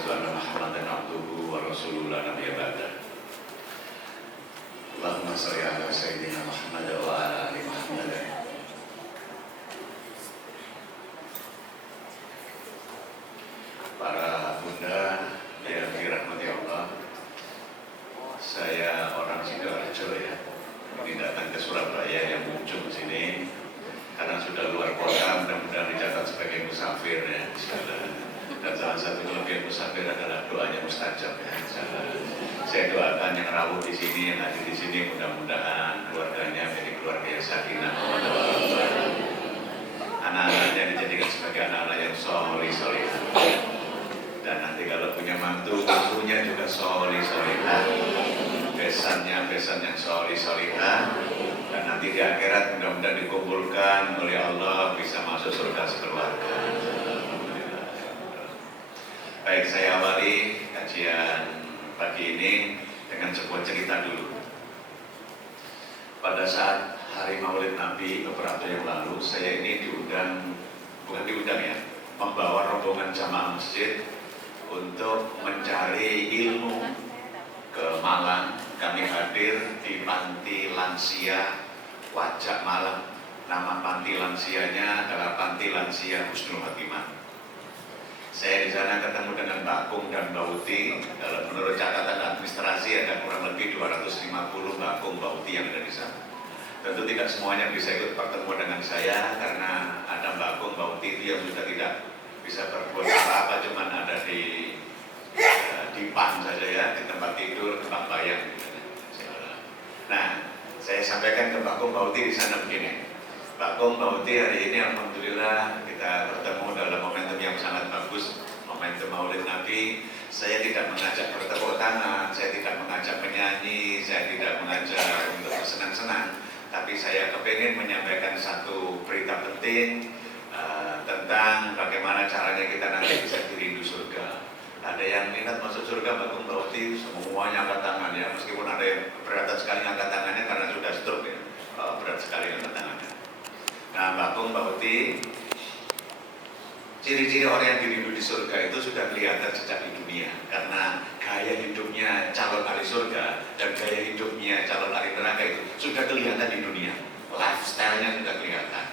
asyhadu anna Muhammadan abduhu wa rasuluhu la nabiyya ba'dah. Allahumma shalli ala sayyidina Muhammad wa ala ali Muhammad. Para bunda yang dirahmati Allah, saya orang Sidoarjo ya. Ini datang ke Surabaya yang muncul sini karena sudah luar kota, mudah-mudahan dicatat sebagai musafir ya. Dan salah satu kelebihan musafir adalah doanya mustajab ya. Saya doakan yang rawuh di sini, yang hadir di sini, mudah-mudahan keluarganya menjadi keluarga yang sakinah, anak-anaknya dijadikan sebagai anak-anak yang soleh. Dan nanti kalau punya mantunya juga soleh-solehah, besan yang soleh-solehah. Dan nanti di akhirat mudah-mudahan dikumpulkan oleh Allah bisa masuk surga sekeluarga. Baik, saya awali kajian pagi ini dengan sebuah cerita dulu. Pada saat hari Maulid Nabi beberapa yang lalu, saya ini bukan diundang ya, membawa rombongan jamaah masjid untuk mencari ilmu ke Malang. Kami hadir di Panti Lansia Wajak Malang. Nama panti lansianya adalah Panti Lansia Husnul Khotimah. Saya di sana ketemu dengan Mbak Kung dan Mbak Uti. Kalau menurut catatan administrasi ada kurang lebih 250 Mbak Kung, Mbak Uti yang ada di sana. Tentu tidak semuanya bisa ikut pertemuan dengan saya karena ada Mbak Kung, Mbak Uti itu yang sudah tidak bisa berbuat apa-apa, cuman ada di PAN saja ya, di tempat tidur, tempat bayang. Nah, saya sampaikan ke Mbak Kung, Mbak Uti di sana begini. Mbak Kung, Mbak Uti, hari ini alhamdulillah kita bertemu dalam momentum yang sangat bagus, momentum Maulid Nabi. Saya tidak mengajak bertepuk tangan, saya tidak mengajak menyanyi, saya tidak mengajak untuk bersenang-senang, tapi saya kepingin menyampaikan satu berita penting tentang bagaimana caranya kita nanti bisa dirindu surga. Ada yang minat masuk surga, Mbak Kung, Mbak Uti, semuanya angkat tangan ya, meskipun ada yang keberatan sekali angkat tangannya karena sudah stroke ya, berat sekali angkat tangannya. Nah, Mbak Kung, Mbak Uti, ciri-ciri orang yang dirindu di surga itu sudah kelihatan sejak di dunia, karena gaya hidupnya calon ahli surga dan gaya hidupnya calon ahli neraka itu sudah kelihatan di dunia, lifestyle-nya sudah kelihatan.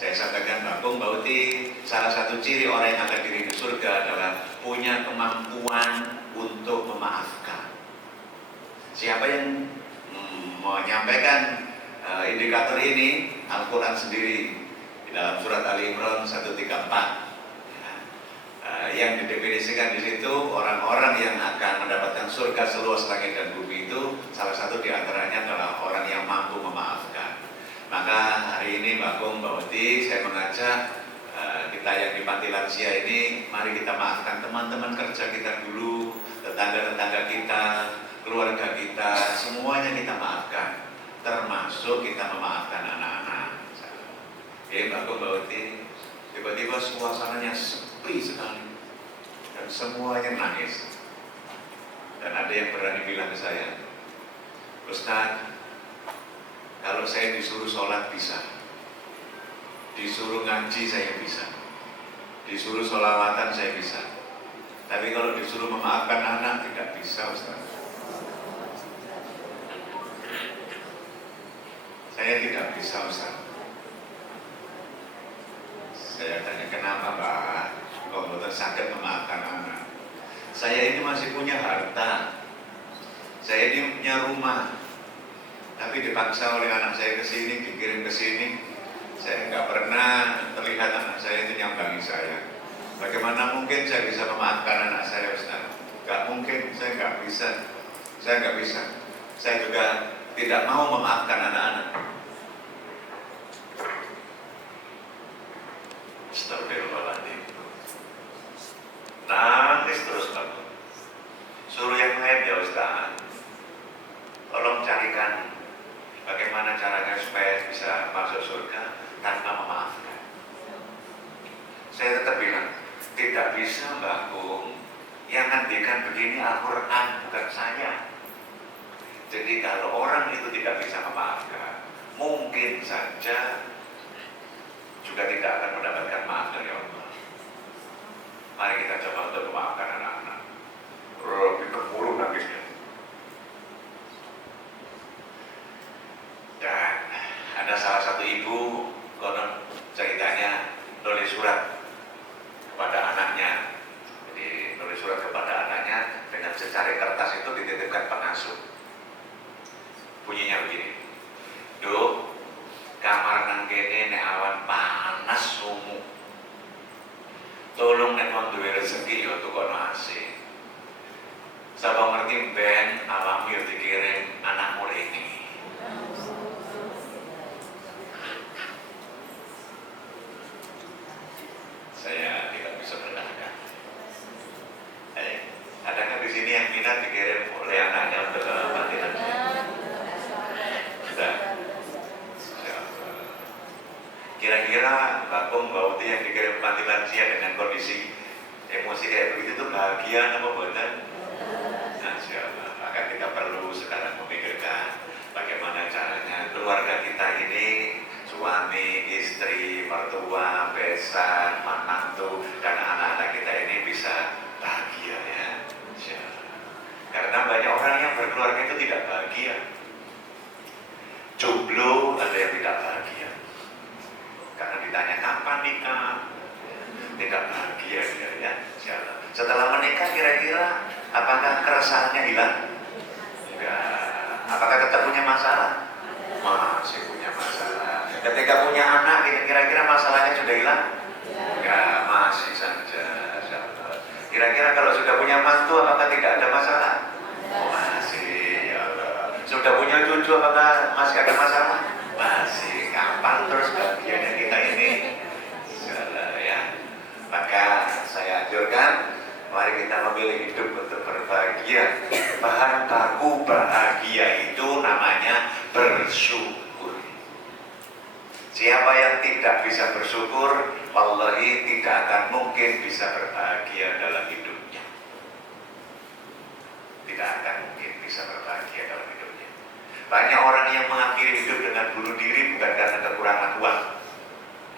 Saya sampaikan Mbak Kung, Mbak Uti, salah satu ciri orang yang akan dirindu surga adalah punya kemampuan untuk memaafkan. Siapa yang menyampaikan indikator ini? Al-Quran sendiri di dalam surat Ali Imran 134 yang didefinisikan di situ orang-orang yang akan mendapatkan surga seluas langit dan bumi itu salah satu diantaranya adalah orang yang mampu memaafkan. Maka hari ini Mbak Kung, Mbak Uti, saya mengajak kita yang di Panti Lansia ini, mari kita maafkan teman-teman kerja kita dulu, tetangga-tetangga kita, keluarga kita, semuanya kita maafkan, termasuk kita memaafkan anak-anak. Mbak Kung, Mbak Uti, tiba-tiba suasananya sepi sekali dan semuanya nangis. Dan ada yang berani bilang ke saya, Ustaz, kalau saya disuruh sholat bisa, disuruh ngaji saya bisa, disuruh sholawatan saya bisa, tapi kalau disuruh memaafkan anak tidak bisa, Ustaz. Saya tidak bisa, Ustaz. Saya tanya, kenapa Mbak? Kok betul sakit memaafkan anak? Saya ini masih punya harta, saya ini punya rumah, tapi dipaksa oleh anak saya ke sini, dikirim ke sini. Saya nggak pernah terlihat anak saya itu nyambangi saya. Bagaimana mungkin saya bisa memaafkan anak saya, Ustaz? Nggak mungkin, saya nggak bisa. Saya nggak bisa. Saya juga tidak mau memaafkan anak-anak. Astagfirullahaladzim. Nangis terus Pak. Suruh yang lain ya Ustaz, tolong carikan bagaimana caranya supaya bisa masuk surga tanpa memaafkan. Saya tetap bilang, tidak bisa Mbak Kung, yang ngendikan begini Al-Quran bukan saya. Jadi kalau orang itu tidak bisa memaafkan, mungkin saja juga tidak akan mendapatkan maaf dari Allah. Mari kita coba untuk memaafkan anak-anak. Lebih keburu nangisnya. Dan ada salah satu ibu konon ceritanya nulis surat kepada anaknya. Jadi nulis surat kepada anaknya dengan secari kertas itu dititipkan pengasuh. Bunyinya begini. Duk, kamar nang kene nek awan panas sumu. Tolong nek wong duwe rezeki ya tukono AC. Sapa ngerti ben awakmu ya dikirim anakmu ini. Saya tidak bisa menerangkan. Adakah di sini yang minat dikirim oleh anaknya untuk pelatihan? Sudah. Kira-kira Mbak Kum, Mbak Uti yang dikirim panti lansia dengan kondisi emosi kayak begitu tuh bahagia apa buatan? Maka kita perlu sekarang memikirkan bagaimana caranya keluarga kita ini, suami, istri, mertua, besan, menantu, dan anak-anak kita ini bisa bahagia ya. Karena banyak orang yang berkeluarga itu tidak bahagia. Jomblo ada yang tidak bahagia. Karena ditanya kapan nikah, tidak bahagia dia ya. Setelah menikah kira-kira apakah keresahannya hilang? Enggak. Apakah tetap punya masalah? Masih punya masalah. Ketika punya anak kira-kira masalahnya sudah hilang? Enggak, masih saja. Kira-kira kalau sudah punya mantu apakah tidak ada masalah? Masih ya Allah. Sudah punya cucu apakah masih ada masalah? Masih. Kapan terus bahagianya kita ini? Ya. Maka saya anjurkan, mari kita memilih hidup untuk berbahagia. Bahan baku bahagia itu namanya bersyukur. Siapa yang tidak bisa bersyukur, wallahi tidak akan mungkin bisa berbahagia dalam hidupnya. Tidak akan mungkin bisa berbahagia dalam hidupnya. Banyak orang yang mengakhiri hidup dengan bunuh diri bukan karena kekurangan uang.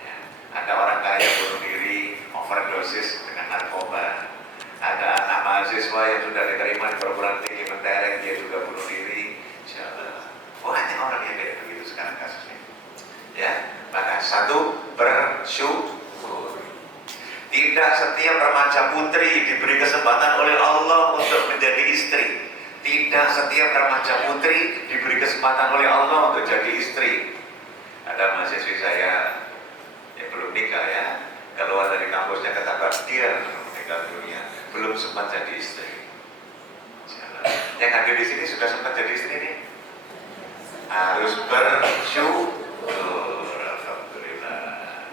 Ya. Ada orang kaya bunuh diri, overdosis dengan narkoba. Ada anak mahasiswa yang sudah diterima di perguruan tinggi mentereng, dia juga bunuh diri. Insyaallah. Banyak orang yang kayak begitu sekarang kasusnya. Ya, maka satu, bersyukur. Tidak setiap remaja putri diberi kesempatan oleh Allah untuk menjadi istri. Tidak setiap remaja putri diberi kesempatan oleh Allah untuk jadi istri. Ada mahasiswi saya yang belum nikah ya, keluar dari kampusnya ketahuan dia meninggal dunia, belum sempat jadi istri. Yang hadir di sini sudah sempat jadi istri nih. Harus bersyukur. Alhamdulillah.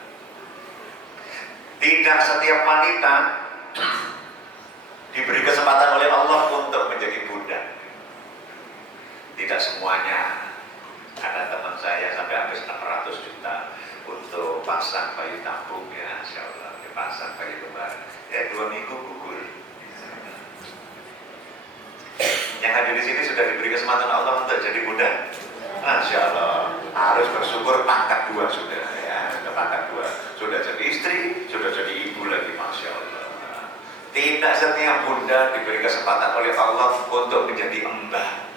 Tidak setiap wanita diberi kesempatan oleh Allah untuk menjadi budak. Tidak semuanya. Ada teman saya sampai habis 600 juta untuk pasang bayi tabung ya, insyaallah dipasang bayi kembar. Ya 2 minggu gugur. Yang hadir di sini sudah diberi kesempatan Allah untuk jadi budak. Insyaallah harus bersyukur, pangkat 2 sudah ya, sudah pangkat 2, sudah jadi istri, sudah jadi ibu lagi, masya Allah. Tidak setiap bunda diberi kesempatan oleh Allah untuk menjadi embah.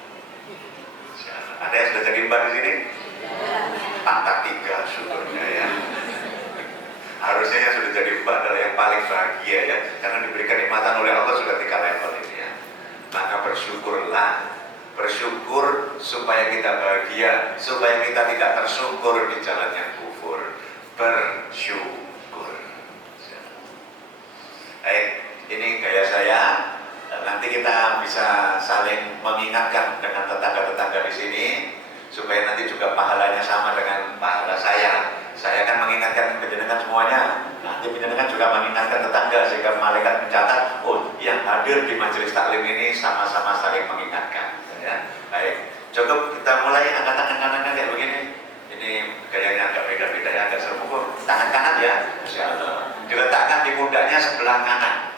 Ada yang sudah jadi embah di sini? Pangkat 3 syukurnya ya. Harusnya yang sudah jadi embah adalah yang paling bahagia ya, karena diberikan nikmatan oleh Allah sudah 3 level ini ya. Maka bersyukurlah. Bersyukur supaya kita bahagia, supaya kita tidak tersyukur di jalan yang kufur. Bersyukur. Ini gaya saya. Nanti kita bisa saling mengingatkan dengan tetangga-tetangga di sini, supaya nanti juga pahalanya sama dengan pahala saya. Saya akan mengingatkan penjenengan semuanya. Nanti penjenengan juga mengingatkan tetangga, sehingga malaikat mencatat, oh yang hadir di majelis taklim ini sama-sama saling mengingatkan. Ya, baik. Cukup kita mulai angkat tangan kanan kayak begini. Ini gayanya agak beda-beda ya, agak serpukul. Tangan kanan ya, insyaallah. Diletakkan di pundaknya sebelah kanan.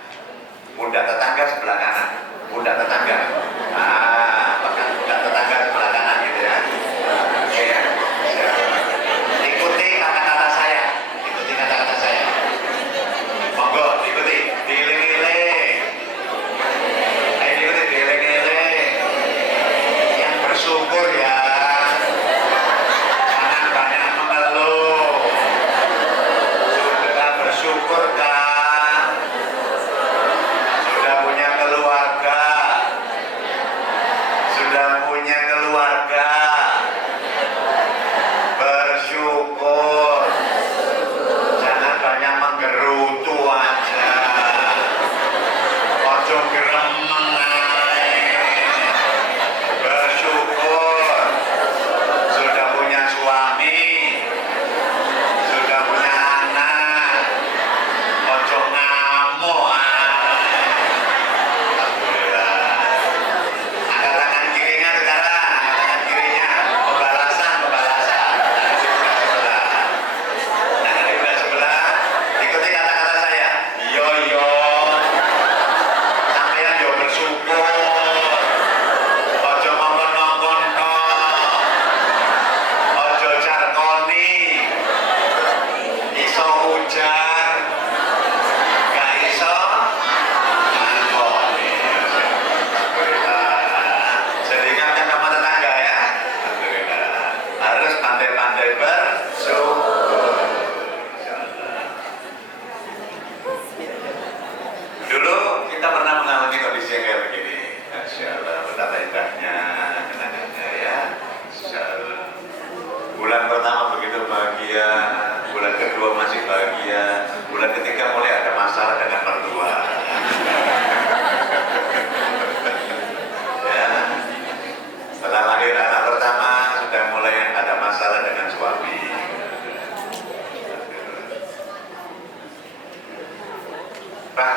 Pundak tetangga sebelah kanan. Pundak tetangga. Bahkan pundak tetangga sebelah kanan gitu ya. Oke ya. Ikuti kata-kata saya. Ikuti kata-kata saya. Monggo, ikuti.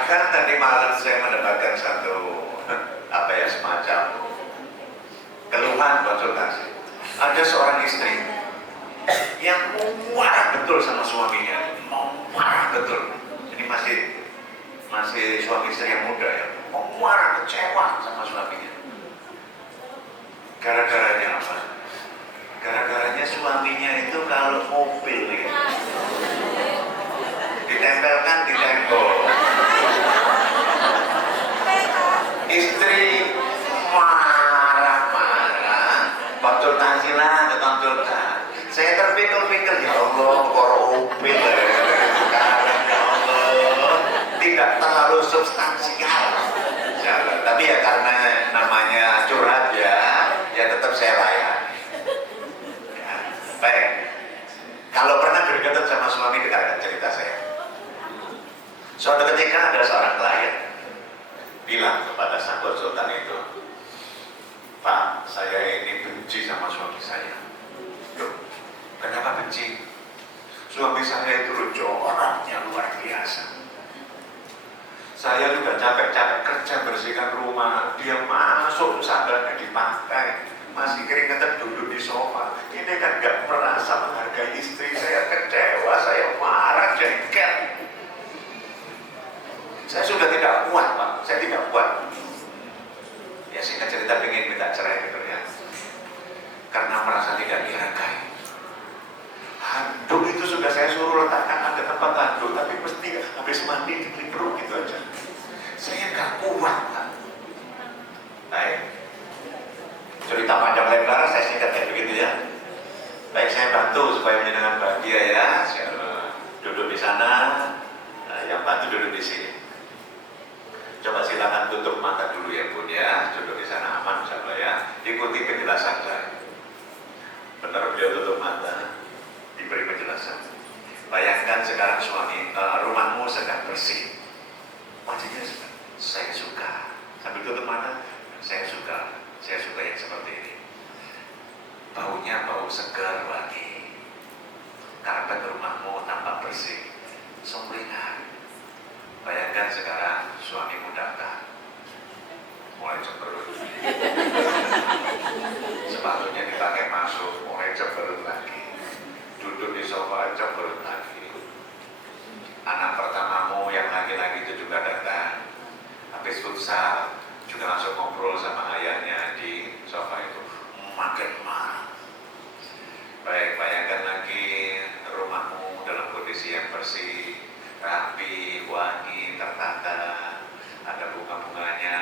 Bahkan tadi malam saya mendapatkan satu semacam keluhan konsultasi. Ada seorang istri yang marah betul sama suaminya, marah betul. Ini masih suami istri yang muda ya, marah, kecewa sama suaminya. Gara-garanya apa? Gara-garanya suaminya itu kalau mobil nih, ditempelkan di tembok. Istri marah-marah, konsultasi lah, konsultasi. Saya terpikir-pikir, ya Allah, koro mobil sekarang, ya Allah, tidak terlalu substansial. Tapi ya karena namanya curhat ya tetap saya layan. Ya, baik. Kalau pernah berdekatan sama suami, dengarkan cerita saya. Suatu ketika ada seorang klien bilang kepada sang konsultan itu, Pak, saya ini benci sama suami saya. Loh, kenapa benci? Suami saya itu orangnya luar biasa. Saya juga capek-capek kerja bersihkan rumah, dia masuk sandalnya dipakai, masih keringetan duduk di sofa. Ini kan gak merasa menghargai istri. Saya kecewa, saya marah, jengkel. Saya sudah tidak kuat, Pak. Saya tidak kuat. Ya singkat cerita pengen minta cerai gitu ya. Karena merasa tidak dihargai. Handuk itu sudah saya suruh letakkan ada tempat handuk, tapi mesti habis mandi dipeluk gitu aja. Saya nggak kuat, Pak. Baik. Cerita panjang lebar, saya singkat kayak begitu ya. Baik, saya bantu supaya menyenangkan bahagia ya. Saya duduk di sana, yang bantu duduk di sini. Coba silakan tutup mata dulu ya Bun ya, duduk di sana aman insyaallah ya. Ikuti penjelasan saya. Benar beliau tutup mata, diberi penjelasan. Bayangkan sekarang rumahmu sedang bersih. Wajahnya saya suka. Sambil tutup mata, saya suka yang seperti ini. Baunya bau segar wangi. Karpet rumahmu tampak bersih, sumringah. Bayangkan sekarang suamimu datang, mulai cemberut. Sepatunya dipakai masuk, mulai cemberut lagi. Duduk di sofa, cemberut lagi. Anak pertamamu yang laki-laki itu juga datang. Habis futsal, juga langsung ngobrol sama ayahnya di sofa itu. Makin marah. Baik, bayangkan lagi rumahmu dalam kondisi yang bersih, rapi, wangi, tertata, ada bunga-bunganya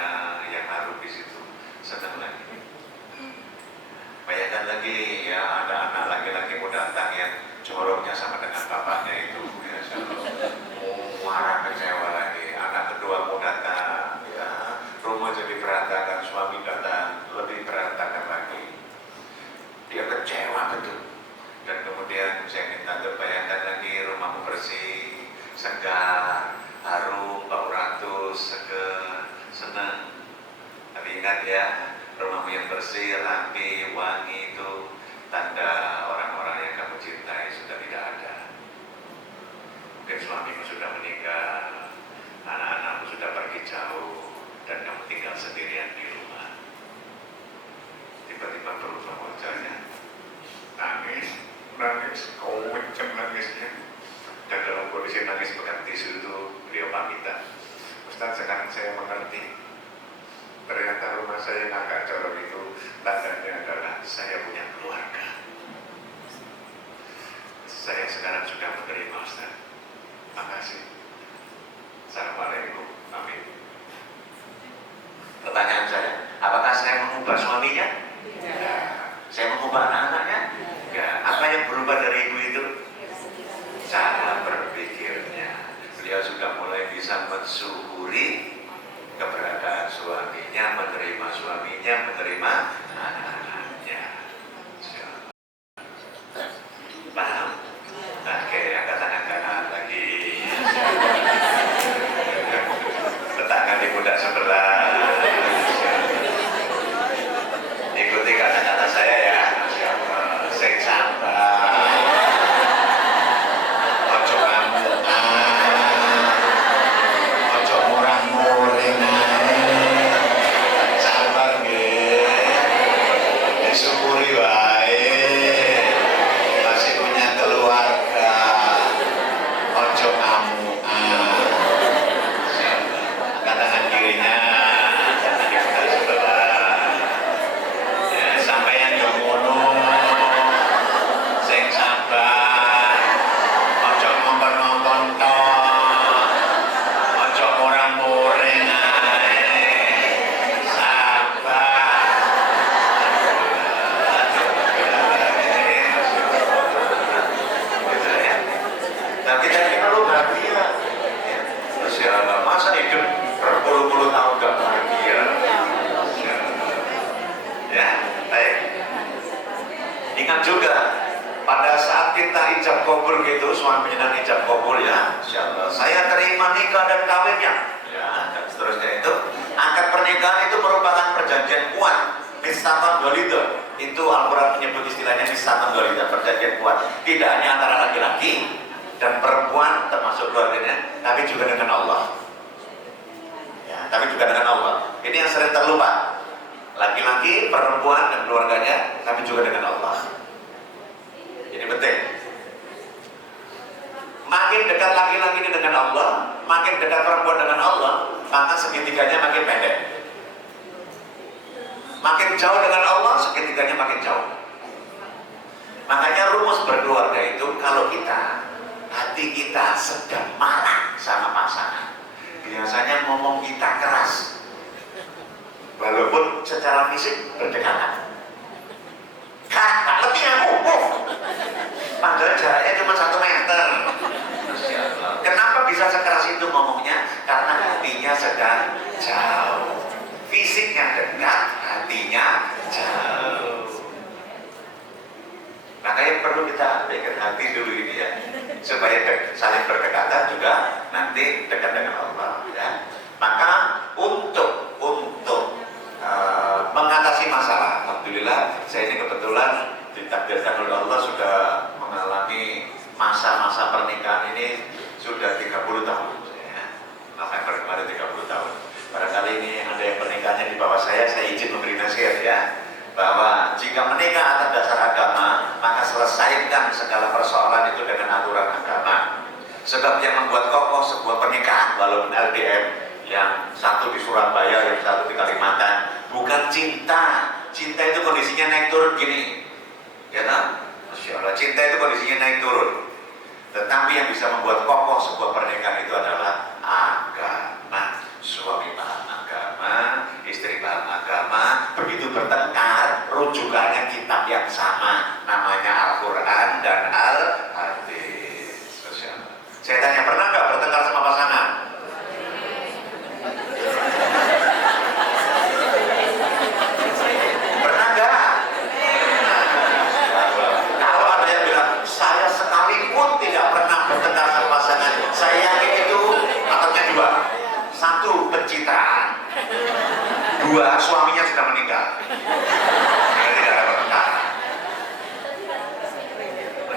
yang harum di situ. Senang lagi. Bayangkan lagi ya ada anak laki-laki mau datang yang corongnya sama dengan bapaknya itu. Ya, marah kecewa lagi. Anak kedua mau datang, ya rumah jadi berantakan, suami datang lebih berantakan lagi. Dia kecewa betul. Dan kemudian saya minta bayangkan lagi rumahmu bersih, segar, harum, bau ratus, seger, senang. Tapi ingat ya, rumahmu yang bersih, rapi, wangi itu tanda orang-orang yang kamu cintai sudah tidak ada. Mungkin suamimu sudah meninggal, anak-anakmu sudah pergi jauh, dan kamu tinggal sendirian di rumah. Tiba-tiba berubah wajahnya, nangis, kenceng nangisnya. Dan dalam kondisi nangis pegang tisu itu beliau pamitan, Ustaz sekarang saya mengerti. Ternyata rumah saya yang agak jorok itu tandanya adalah saya punya keluarga. Saya sekarang sudah menerima Ustaz. Makasih. Assalamualaikum. Amin. Pertanyaan saya, apakah saya mengubah suaminya? Ya. Saya mengubah anak-anaknya? Ya. Apa yang berubah dari ibu itu? Cara berpikirnya. Beliau sudah mulai bisa mensyukuri keberadaan suaminya, menerima suaminya, menerima anak-anaknya. Paham? Oke, angkat tangan kanan lagi. Letakkan di pundak sebelah. Ikuti kata-kata saya ya. Sing sabar. Nah kita ini kalau bahagia, ya, Masya Allah, masa hidup berpuluh-puluh tahun gak bahagia? Masya Allah. Ya, baik. Ingat juga, pada saat kita ijab kabul gitu, suami dan ijab kabul ya, Masya Allah, saya terima nikah dan kawinnya, ya, dan seterusnya itu, akad pernikahan itu merupakan perjanjian kuat, nisatan golida. Itu Al-Quran menyebut istilahnya nisatan golida, perjanjian kuat. Tidak hanya antara laki-laki dan perempuan termasuk keluarganya, tapi juga dengan Allah. Ya, tapi juga dengan Allah. Ini yang sering terlupa. Laki-laki, perempuan dan keluarganya, tapi juga dengan Allah. Ini penting. Makin dekat laki-laki ini dengan Allah, makin dekat perempuan dengan Allah, maka segitiganya makin pendek. Makin jauh dengan Allah, segitiganya makin jauh. Makanya rumus berkeluarga itu, kalau hati kita sedang marah sama pasangan, biasanya ngomong kita keras, walaupun secara fisik berdekatan. Kak, lebih aku, padahal jaraknya cuma 1 meter. Kenapa bisa sekeras itu ngomongnya? Karena hatinya sedang jauh. Fisiknya dekat, hatinya jauh. Makanya perlu kita bikin hati dulu ini ya, supaya saling berdekatan juga nanti dekat dengan Allah ya. Maka untuk mengatasi masalah, alhamdulillah saya ini kebetulan ditakdirkan oleh Allah sudah mengalami masa-masa pernikahan ini sudah 30 tahun ya. November kemarin 30 tahun. Barangkali ini ada yang pernikahannya di bawah saya izin memberi nasihat ya, bahwa jika menikah atas dasar agama, maka selesaikan segala persoalan itu dengan aturan agama. Sebab yang membuat kokoh sebuah pernikahan, walaupun LDM, yang satu di Surabaya, yang satu di Kalimantan, bukan cinta. Cinta itu kondisinya naik turun gini, ya kan? Masya Allah, cinta itu kondisinya naik turun. Tetapi yang bisa membuat kokoh sebuah pernikahan itu adalah agama. Suami paham agama, istri paham agama. Begitu bertengkar, rujukannya kitab yang sama, namanya Al-Quran dan Al-Hadis. Saya tanya, pernah nggak bertengkar sama pasangan? Pernah nggak? Kalau ada yang bilang, saya sekalipun tidak pernah bertengkar sama pasangan, saya yakin itu ataunya 2. 1, pencitraan. 2, suaminya sudah meninggal. Tidak ada pertengkaran.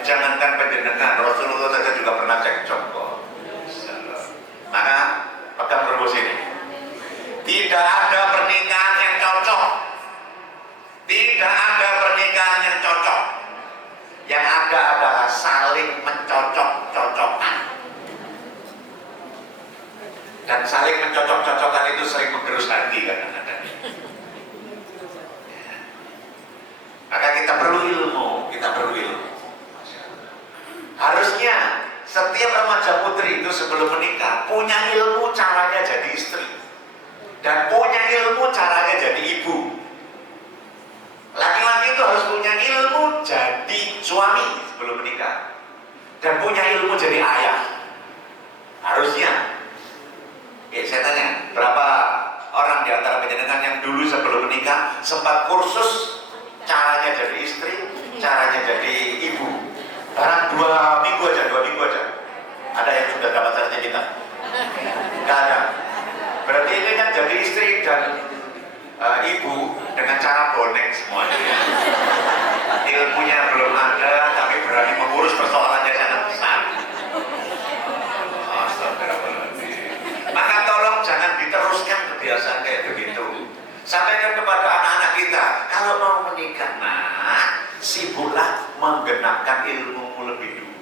Jangankan penjenengan, Rasulullah saja juga pernah cekcok kok. Maka pegang rumus ini. Tidak ada pernikahan yang cocok. Tidak ada pernikahan yang cocok. Yang ada adalah saling mencocok-cocokkan. Dan saling mencocok-cocokkan itu sering menggerus hati kadang-kadang. Maka kita perlu ilmu. Harusnya setiap remaja putri itu sebelum menikah punya ilmu caranya jadi istri dan punya ilmu caranya jadi ibu. Laki-laki itu harus punya ilmu jadi suami sebelum menikah dan punya ilmu jadi ayah. Harusnya. Saya tanya, berapa orang di antara penjenengan yang dulu sebelum menikah sempat kursus caranya jadi istri, caranya jadi ibu? Barang 2 minggu aja. Ada yang sudah dapat sertifikat? Nggak ada. Berarti ini kan jadi istri dan ibu dengan cara bonek semuanya. Ilmunya belum ada, tapi berani mengurus persoalan yang sangat besar. Astagfirullahaladzim. Maka tolong jangan diteruskan kebiasaan kayak begitu. Sampaikan kepada anak-anak kita, kalau mau menikah, sibuklah menggenapkan ilmumu lebih dulu.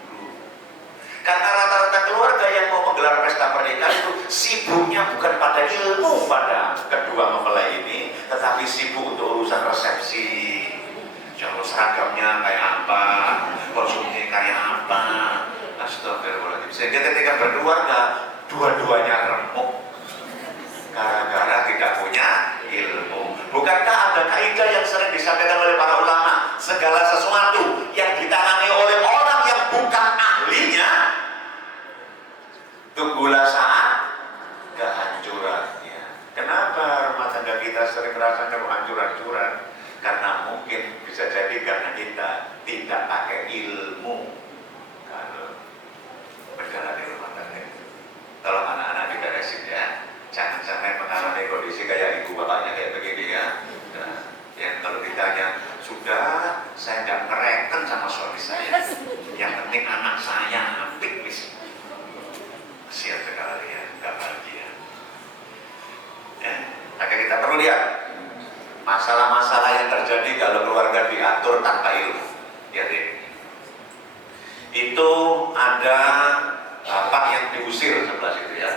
Karena rata-rata keluarga yang mau menggelar pesta pernikahan itu sibuknya bukan pada ilmu pada kedua mempelai ini, tetapi sibuk untuk urusan resepsi. Jauh seragamnya kayak apa, konsumsinya kayak apa. Astagfirullahaladzim. Sehingga ketika berkeluarga, dua-duanya remuk gara-gara tidak punya ilmu. Bukankah ada kaidah yang sering disampaikan oleh para ulama, segala sesuatu yang ditangani oleh orang yang bukan ahlinya ada bapak yang diusir sebelah situ ya.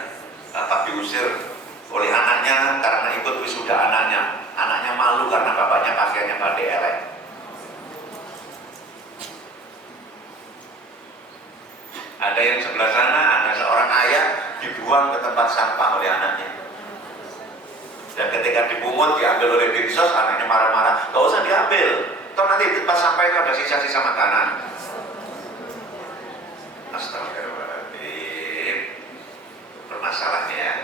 Bapak diusir oleh anaknya karena ikut wisuda anaknya. Anaknya malu karena bapaknya pakaiannya batik elek. Ada yang sebelah sana, ada seorang ayah dibuang ke tempat sampah oleh anaknya. Dan ketika dipungut, diambil oleh dinsos, anaknya marah-marah, gak usah diambil, toh nanti pas sampai itu ada sisa-sisa makanan. Astagfirullahaladzim. Bermasalahnya ya.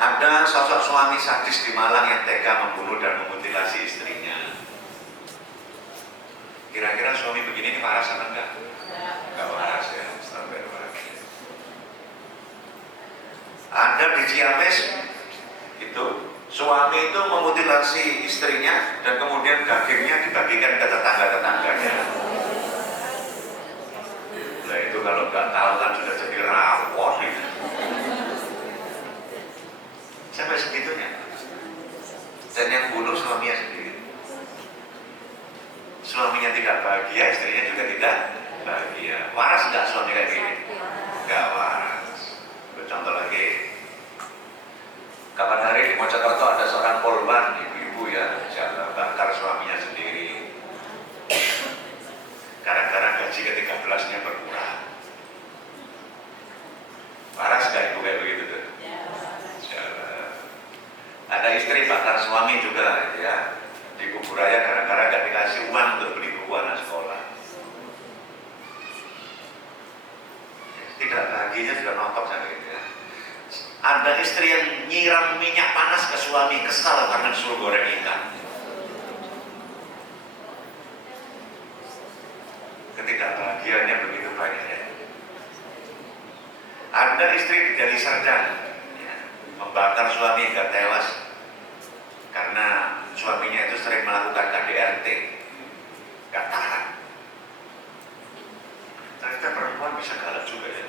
Ada sosok suami sadis di Malang yang tega membunuh dan memutilasi istrinya. Kira-kira suami begini ini waras apa enggak? Enggak waras ya. Astagfirullahaladzim. Ada di Ciamis itu suami itu memutilasi istrinya dan kemudian dagingnya dibagikan ke tetangga-tetangganya. Nah itu kalau nggak tahu kan sudah jadi rawon itu. Sampai segitunya. Dan yang bunuh suaminya sendiri. Suaminya tidak bahagia, istrinya juga tidak bahagia. Waras nggak suami kayak gini? Nggak waras. Contoh lagi. Kapan hari di Mojokerto ada seorang korban, ibu-ibu ya, siapa bakar suaminya sendiri. Kadang-kadang gaji ke-13-nya berkurang. Waras nggak ibu kayak begitu tuh? Ada istri bakar suami juga ya, di kuburaya kadang-kadang nggak dikasih uang untuk beli buku anak sekolah. Tidak bahagianya sudah nonton sampai gitu ya. Ada istri yang nyiram minyak panas ke suami, kesal karena disuruh goreng ikan. Ketidakbahagiaannya begitu banyak ya. Ada istri di Deli Serdang ya, membakar suami hingga tewas karena suaminya itu sering melakukan KDRT, gak tahan. Ternyata perempuan bisa galak juga ya.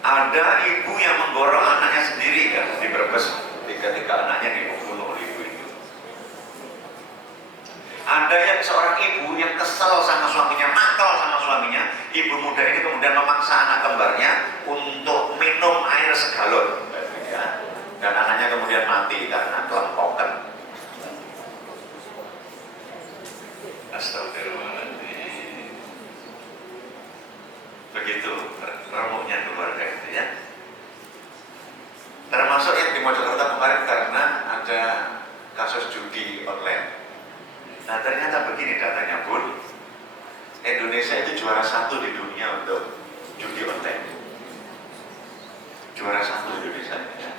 Ada ibu yang menggorok anaknya sendiri ya di Brebes ketika anaknya dibunuh oleh ibu itu. Ada yang seorang ibu yang kesel sama suaminya, mangkel sama suaminya. Ibu muda ini kemudian memaksa anak kembarnya untuk minum air segalon, ya. Dan anaknya kemudian mati karena kelempokan. Astagfirullahaladzim. Begitu remuknya keluarga itu ya. Termasuk yang di Mojokerto kemarin karena ada kasus judi online. Nah ternyata begini datanya Bun, Indonesia itu juara 1 di dunia untuk judi online. Juara 1 Indonesia ya.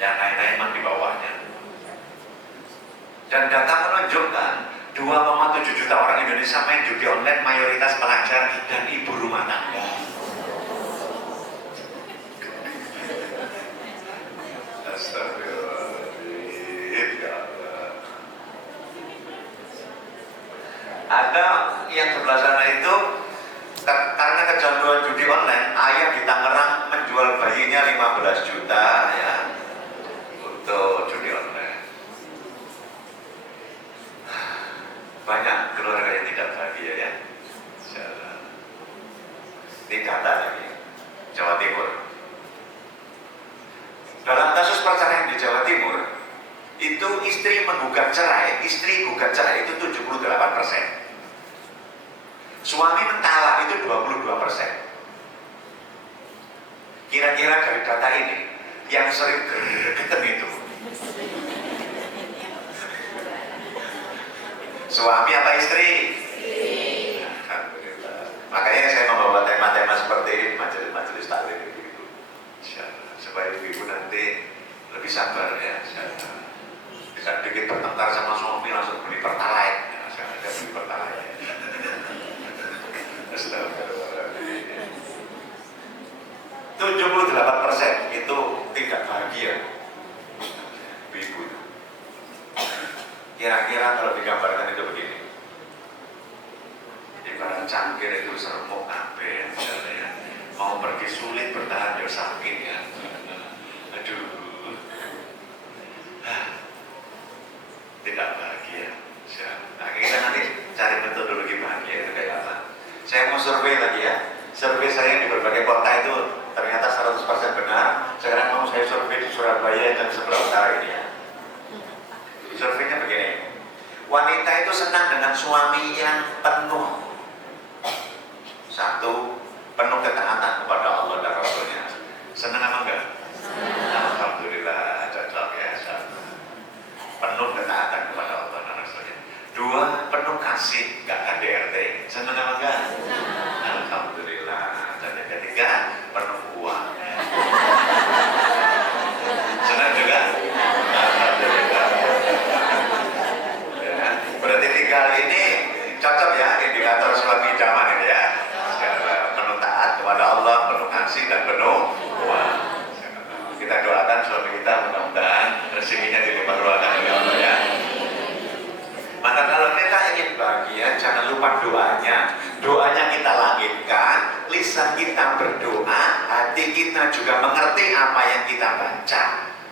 Yang lain-lain mah di bawahnya. Dan data menunjukkan 2,7 juta orang Indonesia main judi online, mayoritas pelajar dan ibu rumah tangga. Ada yang sebelah sana itu karena kecanduan judi online, ayah di Tangerang menjual bayinya 15 juta ya untuk judi online. Banyak keluarga yang tidak bahagia ya. Ini data lagi Jawa Timur. Dalam kasus perceraian di Jawa Timur itu istri menggugat cerai, istri gugat cerai itu 78%. Suami mentalak itu 22%. Kira-kira dari data ini yang sering gregetan itu suami apa istri? Alhamdulillah. Makanya saya membawa tema-tema seperti ini majelis-majelis taklim begitu. Supaya ibu nanti lebih sabar ya. Tidak dikit bertengkar sama suami langsung beli pertalite. Saya ada beli pertalite. Astagfirullahaladzim. 78% itu tidak bahagia. Ibu. Kira-kira kalau digambarkan itu begini. Ibarat cangkir itu seremuk kabeh misalnya ya. Mau pergi sulit bertahan ya sakit ya. Aduh. tidak bahagia. Nah, kita nanti cari metodologi bahagia itu kayak apa. Saya mau survei tadi ya. Survei saya di berbagai kota itu ternyata 100% benar. Sekarang mau saya survei di Surabaya dan sebelah utara ini ya. Surveinya begini. Wanita itu senang dengan suami yang penuh. Satu, penuh ketaatan kepada Allah dan Rasulnya. Senang apa enggak? Alhamdulillah, cocok ya. Penuh ketaatan kepada Allah dan Rasulnya. Dua, penuh kasih, gak KDRT. Senang apa enggak? Alhamdulillah. Dan yang ketiga, penuh uang. Senang juga? Alhamdulillah. Ya, berarti tiga ini cocok ya, indikator suami zaman ini ya. Penuh taat kepada Allah, penuh kasih dan penuh uang. Kita doakan suami kita mudah-mudahan rezekinya dilipat ruakan oleh Allah ya. Maka kalau kita ingin bahagia, jangan lupa doanya. Doanya kita langitkan, lisan kita berdoa, hati kita juga mengerti apa yang kita baca,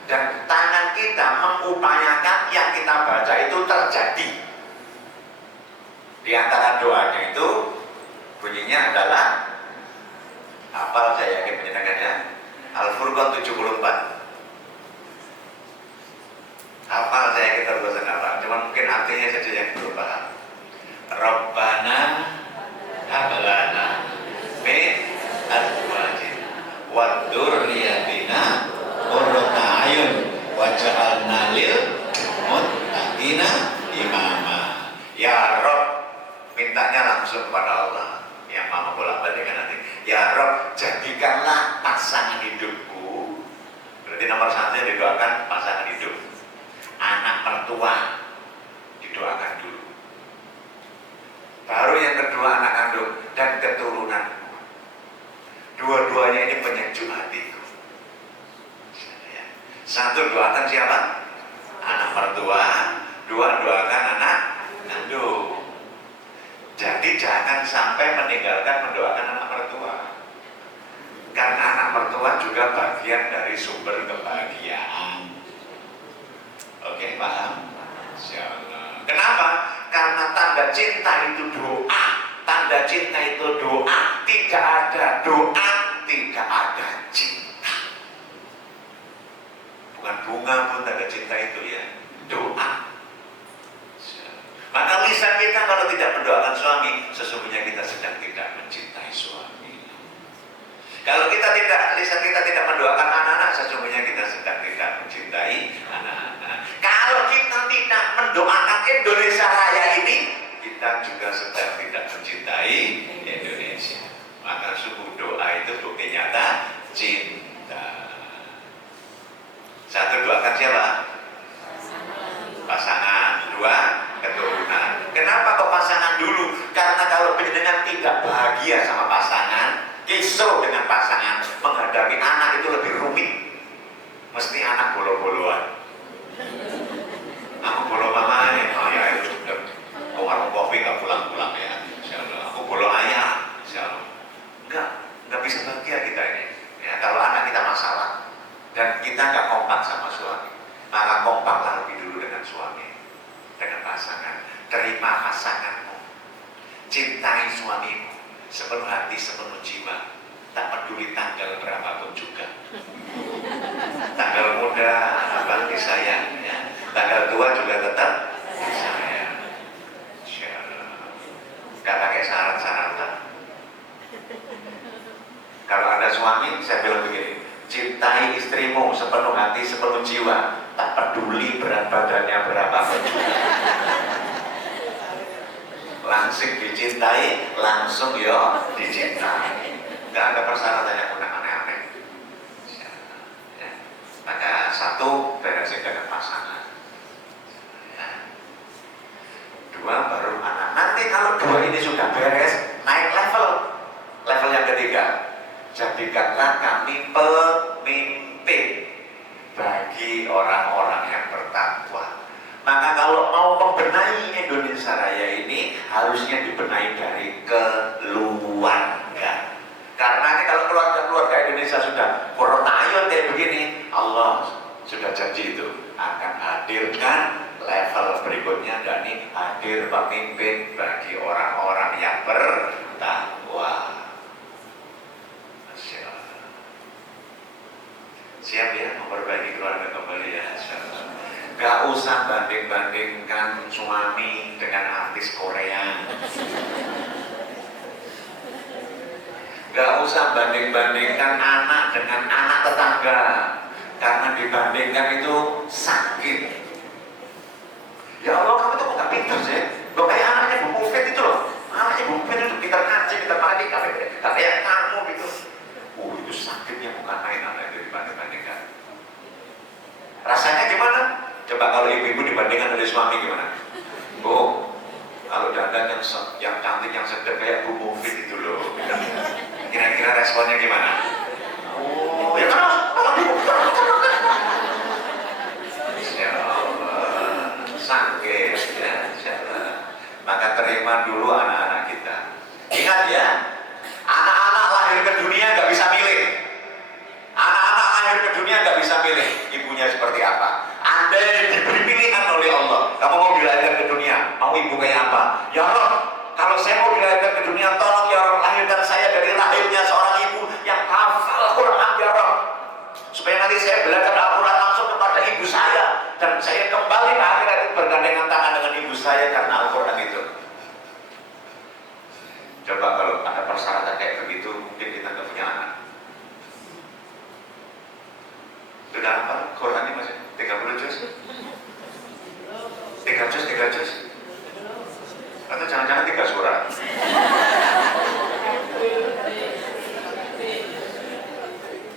dan tangan kita mengupayakan yang kita baca itu terjadi. Di antara doanya itu bunyinya adalah, hafal saya yakin menyenangkannya, Al-Furqan 74. Hafal saya kita berusaha hafal, cuman mungkin artinya saja yang belum paham. Rabbana hablana min azwajina wa dzurriyyatina qurrata a'yun waj'alna lil muttaqina imama. Ya Rabb, mintanya langsung kepada Allah. Yang mama bolak-balik nanti. Ya Rabb, jadikanlah pasangan hidupku. Berarti nomor satu yang didoakan pasangan hidup. Anak mertua didoakan dulu. Baru yang kedua anak kandung dan keturunanku. Dua-duanya ini penyejuk hatiku. Satu doakan siapa? Anak mertua. Dua doakan anak kandung. Jadi jangan sampai meninggalkan mendoakan anak mertua. Karena anak mertua juga bagian dari sumber kebahagiaan. Oke, paham? Insyaallah. Kenapa? Karena tanda cinta itu doa. Tanda cinta itu doa. Tidak ada doa, tidak ada cinta. Bukan bunga pun tanda cinta itu ya. Doa. Maka lisan kita kalau tidak mendoakan suami, sesungguhnya kita sedang tidak mencintai suami. Kalau lisan kita tidak mendoakan anak-anak, sesungguhnya kita sedang tidak mencintai anak-anak. Kalau kita tidak mendoakan Indonesia Raya ini, kita juga sedang tidak mencintai Indonesia. Maka sungguh doa itu bukti nyata cinta. Satu, doakan siapa? Pasangan. Dua, keturunan. Kenapa kok pasangan dulu? Karena kalau penjenengan tidak bahagia sama pasangan, kisruh dengan pasangan, menghadapi anak itu lebih rumit. Mesti anak bolo-boloan. Aku bolo mamanya, oh ya itu sudah. Oh warung kopi nggak pulang-pulang ya. Insyaallah. Aku bolo ayah. Insyaallah. Nggak bisa bahagia kita ini. Ya, kalau anak kita masalah dan kita nggak kompak sama suami, maka kompaklah lebih dulu dengan suami, dengan pasangan. Terima pasanganmu, cintai suamimu sepenuh hati, sepenuh jiwa, tak peduli tanggal berapapun juga. Tanggal muda abang disayang, ya. Tanggal tua juga tetap disayang. Gak pakai syarat-syaratan. Kalau ada suami, saya bilang begini, cintai istrimu sepenuh hati, sepenuh jiwa, tak peduli berat badannya berapapun juga. Langsung dicintai, langsung yo dicintai. Nggak ada persyaratan yang aneh-aneh. Ya. Maka satu, beresin dengan pasangan. Ya. Dua, baru anak. Nanti kalau dua ini sudah beres, naik level. Level yang ketiga, jadikanlah kami pemimpin bagi orang-orang yang bertakwa. Maka kalau mau membenahi Indonesia Raya ini harusnya dibenahi dari keluarga. Karena kalau keluarga Indonesia sudah koronayun kayak begini, Allah sudah janji itu akan hadirkan level berikutnya Dhani hadir pemimpin bagi orang-orang yang bertakwa. Masya Allah. Siap ya memperbaiki keluarga kembali ya. Gak usah banding-bandingkan suami dengan artis Korea. Gak usah banding-bandingkan anak dengan anak tetangga. Karena dibandingkan itu sakit. Ya Allah, kamu tuh kok gak pintar sih? Kok kayak anaknya Bu Mufid itu loh. Anaknya Bu Mufid itu pintar ngaji, pintar mandi, gak kayak kamu gitu. Itu sakitnya bukan main anak itu dibanding-bandingkan. Rasanya gimana? Coba kalau ibu-ibu dibandingkan oleh suami gimana? Bu, kalau dandan yang cantik, yang sedap kayak Bu Mufid itu loh. Kira-kira responnya gimana? Oh, ya kan kalau Bu sakit ya, maka terima dulu anak-anak kita. Ingat ya, anak-anak lahir ke dunia gak bisa milih. Anak-anak lahir ke dunia gak bisa milih ibunya seperti apa. Anda diberi pilihan oleh Allah. Kamu mau dilahirkan ke dunia, mau ibu kayak apa? Ya Allah, kalau saya mau dilahirkan ke dunia, tolong ya Allah, lahirkan saya dari lahirnya seorang ibu yang hafal Quran ya Allah, supaya nanti saya belajar Al-Quran langsung kepada ibu saya dan saya kembali ke akhirat itu bergandengan tangan dengan ibu saya karena Al-Quran itu. Coba kalau ada persyaratan kayak begitu, mungkin kita nggak punya anak. Sudah apa? Quran ini masih 30 juz? 3 juz? Atau jangan-jangan 3 surat?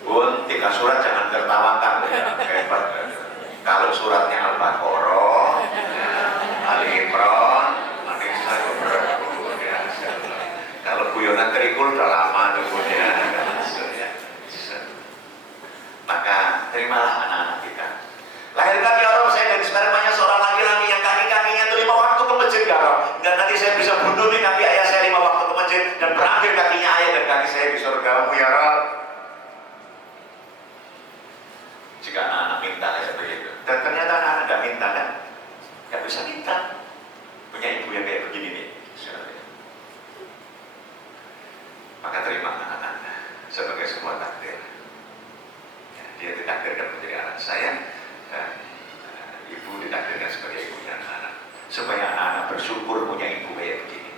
Bun, 3 surat jangan tertawakan ya. Hebat ya. Kalau suratnya Al-Baqarah, ya, Al-Imran, Al-Nisa itu berat ya. Kalau guyonan terikul udah lama tuh ya. Maka terimalah anak-anak kita. Lahirkan ya Allah saya dari spermanya seorang laki-laki yang kaki-kakinya itu 5 waktu ke masjid ya Allah. Dan nanti saya bisa bunuh nih kaki ayah saya 5 waktu ke masjid dan berakhir kakinya ayah dan kaki saya di surga-Mu ya Allah. Jika anak-anak minta kayak begitu, dan ternyata anak-anak gak minta kan, gak bisa minta, punya ibu yang kayak begini nih, maka terima anak-anak sebagai sebuah takdir. Ya, dia ditakdirkan menjadi anak saya dan ibu ditakdirkan sebagai ibunya anak-anak, supaya anak-anak bersyukur punya ibu kayak begini.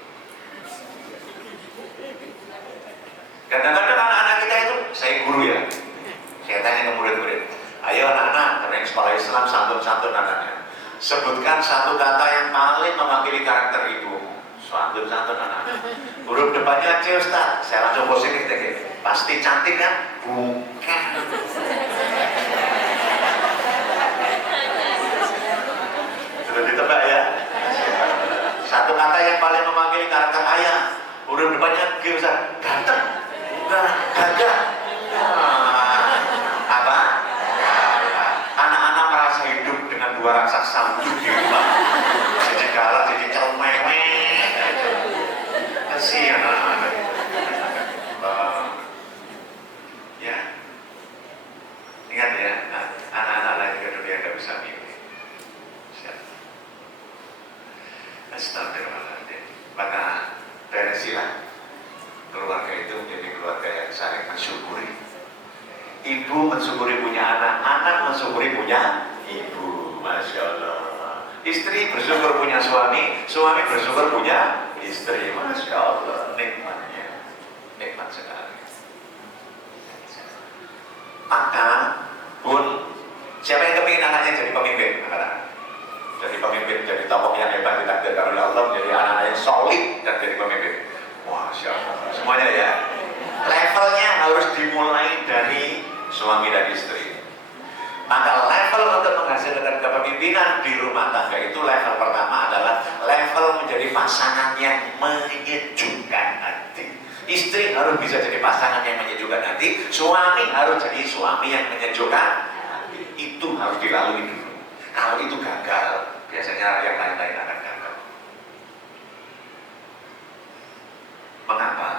Kadang-kadang anak-anak kita itu, saya guru ya, saya tanya ke murid-murid, ayo anak-anak, karena yang sekolah Islam santun-santun anaknya, sebutkan satu kata yang paling mewakili karakter ibu. Santun-santun anak-anak. Huruf depannya C Ustaz, saya langsung positif deh. Pasti cantik kan? Bukan. Sudah ditebak ya? Satu kata yang paling mewakili karakter ayah, huruf depannya G Ustaz. Ganteng. Bukan. Gagah. Apa? Anak-anak merasa hidup dengan 2 raksasa wujud di rumah. Jadi galak, jadi cermeh. Kasihan anak-anak. Ya. Ingat ya, anak-anak lahir ke dunia gak bisa milih. Astagfirullahaladzim. Maka beresilah keluarga itu menjadi keluarga yang saling mensyukuri. Ibu mensyukuri punya anak, anak mensyukuri punya ibu. Masya Allah. Istri bersyukur punya suami, suami bersyukur punya istri. Masya Allah, nikmatnya, nikmat sekali. Maka pun siapa yang kepingin anaknya jadi pemimpin? Anak-anak. Jadi pemimpin, jadi tokoh yang hebat ditakdirkan oleh Allah, menjadi anak-anak yang solid dan jadi pemimpin. Masya Allah. Semuanya ya. Levelnya harus dimulai dari suami dan istri. Maka level untuk menghasilkan kepemimpinan di rumah tangga itu level pertama adalah level menjadi pasangan yang menyejukkan hati. Istri harus bisa jadi pasangan yang menyejukkan hati, suami harus jadi suami yang menyejukkan hati. Itu harus dilalui dulu. Kalau itu gagal, biasanya yang lain-lain akan gagal. Mengapa?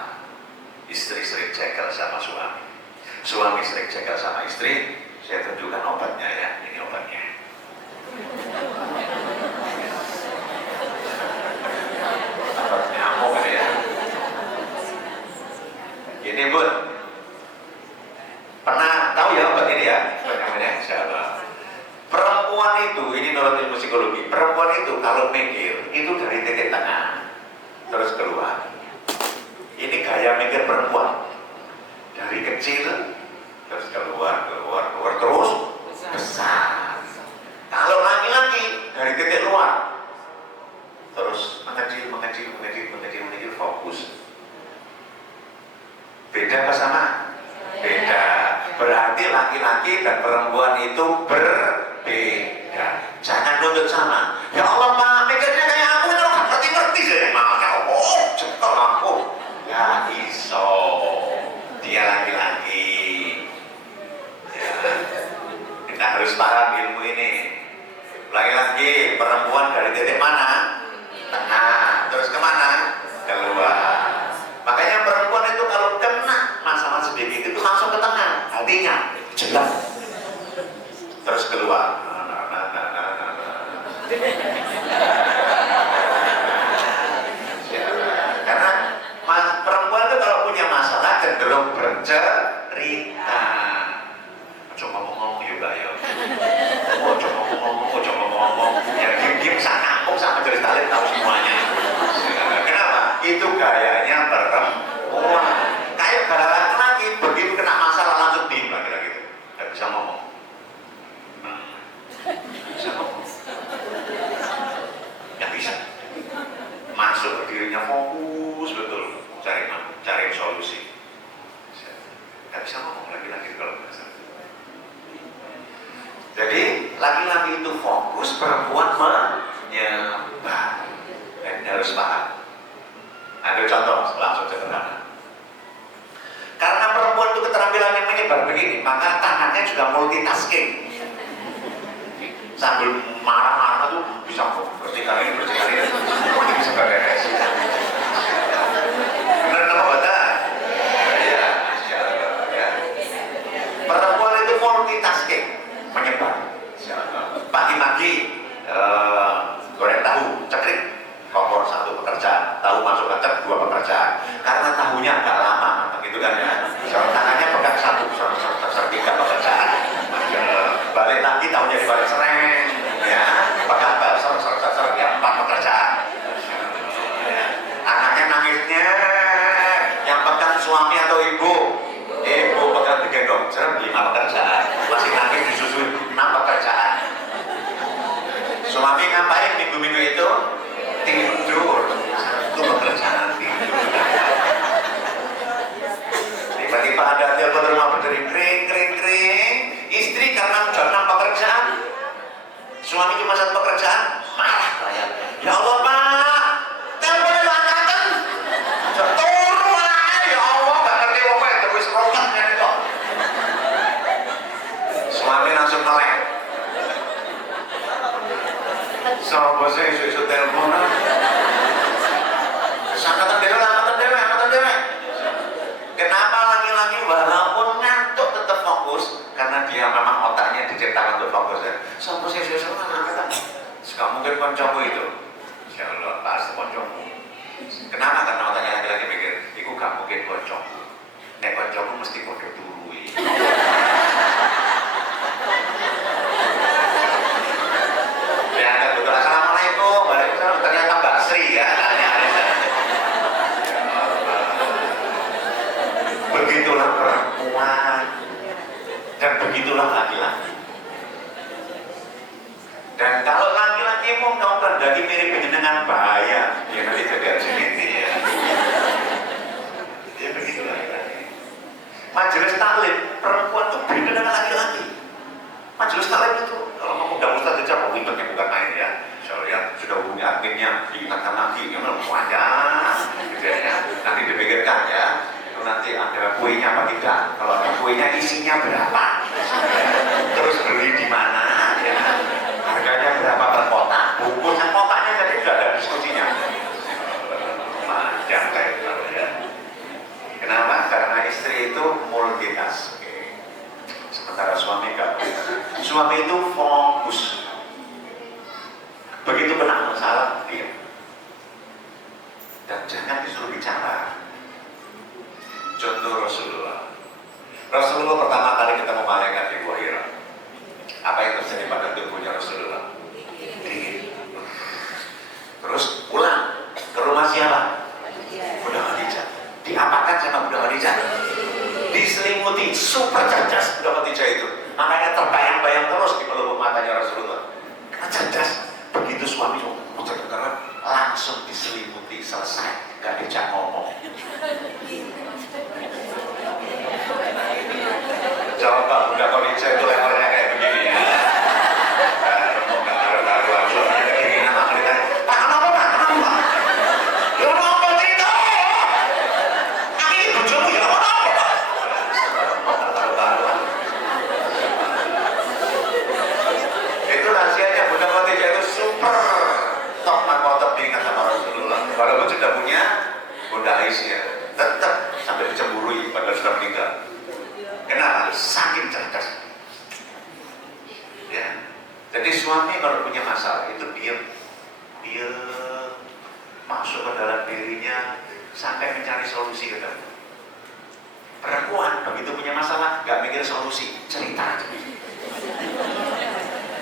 Istri sering cekel sama suami, suami sering cekel sama istri. Saya tunjukkan obatnya ya, ini obatnya. psikologi. Perempuan itu kalau mikir itu dari titik tengah terus keluar. Ini gaya mikir perempuan. Dari kecil terus keluar terus besar. Kalau laki-laki dari titik luar terus mengecil fokus. Beda apa sama? Beda. Berarti laki-laki dan perempuan itu berbeda. Jangan nuntut sama. Ya Allah Pak, mikirnya kayak aku itu kan ngerti sih. Makanya cekel aku. Ya iso. Dia laki-laki. Ya. Kita harus paham ilmu ini. Laki-laki, perempuan dari titik mana? Tengah. Terus kemana? Keluar. Makanya perempuan itu kalau kena masalah sedikit itu langsung ke tengah, hatinya jelas, terus keluar. Karena perempuan itu kalau punya masalah cenderung bercerita. Coba ngomong juga ya. Coba ngomong. Ya diem sak kampung sama cerita lain tahu semuanya. Kenapa? Itu gayanya perempuan. Kayak gaya laki-laki begitu kena masalah langsung diem laki-laki itu. Gak bisa ngomong. Bisa ngomong. Gak bisa. Masuk ke dirinya fokus betul cari solusi. Gak bisa ngomong laki-laki kalau bahasa. Jadi laki-laki itu fokus, perempuan menyebar. Dan harus paham. Ada contoh langsung sederhana. Karena perempuan itu keterampilannya menyebar begini, maka tangannya juga multitasking. Sambil marah-marah tuh bisa bersihkan ini. Ini bisa beres. Benar apa betul? Ya. Perempuan itu multitasking, menyebar. Pagi-pagi goreng tahu, cekrik. Kompor satu pekerjaan, tahu masuk ke cek dua pekerjaan. Karena tahunya agak lama, gitu kan ya. Tangannya pegang satu, tiga pekerjaan. Balik lagi tahunya dibalik sereng, ya. Pegang ya, 4 pekerjaan. Anaknya nangisnya, yang pegang suami atau ibu pegang digendong, 5 pekerjaan. Masih nangis disusui 6 pekerjaan. Suami ngapain minggu-minggu itu? Tidur, itu pekerjaan tidur. Tiba-tiba ada telepon rumah berdering, kring. Istri karena udah 6 pekerjaan, suami cuma 1 pekerjaan, marah saya. Ya Allah Pak, teleponnya langkatan, turu lah. Ya Allah, gak ngerti apa ya, terus rokannya itu. Suami langsung melek. Sama saya isu-isu teleponan. Angkatan dewe. Kenapa laki-laki walaupun ngantuk tetap fokus? Karena dia memang otaknya diciptakan untuk fokus ya. Sama saya isu-isu angkatan. Gak mungkin koncomu itu. Ya Allah, pasti koncomu. Kenapa? Karena otaknya laki-laki mikir, itu gak mungkin koncomu. Nek koncomu mesti kode turui. Assalamualaikum, waalaikumsalam. Ternyata Mbak Sri ya. Begitulah perempuan dan begitulah laki-laki. Dan kalau laki-laki mau kau kendaki mirip dengan bahaya, ya nanti jadi LGBT ya. Ya begitulah laki-laki. Majelis taklim perempuan itu beda dengan laki-laki. Majelis taklim itu kalau mau mudah ustaz saja mau ribetnya bukan main ya. Soalnya sudah hubungi adminnya, diingatkan lagi, gimana semuanya, gitu ya. Nanti dipikirkan ya, itu nanti ada kuenya apa tidak. Kalau ada kuenya isinya berapa, terus beli di mana, ya. Harganya berapa per kotak, bungkusnya kotaknya jadi sudah ada diskusinya. Panjang lebar ya. Kenapa? Karena istri itu multitasking, sementara suami enggak. Suami itu fokus. Begitu kena masalah, diam. Dan jangan disuruh bicara. Contoh Rasulullah. Rasulullah pertama kali ketemu malaikat di Gua Hira. Apa yang terjadi pada tubuhnya Rasulullah? Dingin. selesai, gak dijak ngomong. Coba udah kondisi itu levelnya kayak begini ya. Ngomong gak karu-karuan, suaminya kayak gini, nama ditanya, Pak kenapa Pak? Kenapa? Ya apa cerita? Aku ini bojomu ya apa? Itu rahasianya Bunda Khadijah itu super top markotop diingat sama Rasulullah. Walaupun sudah punya Bunda Aisyah, tetap sampai dicemburui padahal sudah meninggal. Kenapa? Saking cerdas. Ya. Jadi suami kalau punya masalah itu dia masuk ke dalam dirinya sampai mencari solusi ketemu. Perempuan begitu punya masalah nggak mikir solusi, cerita aja.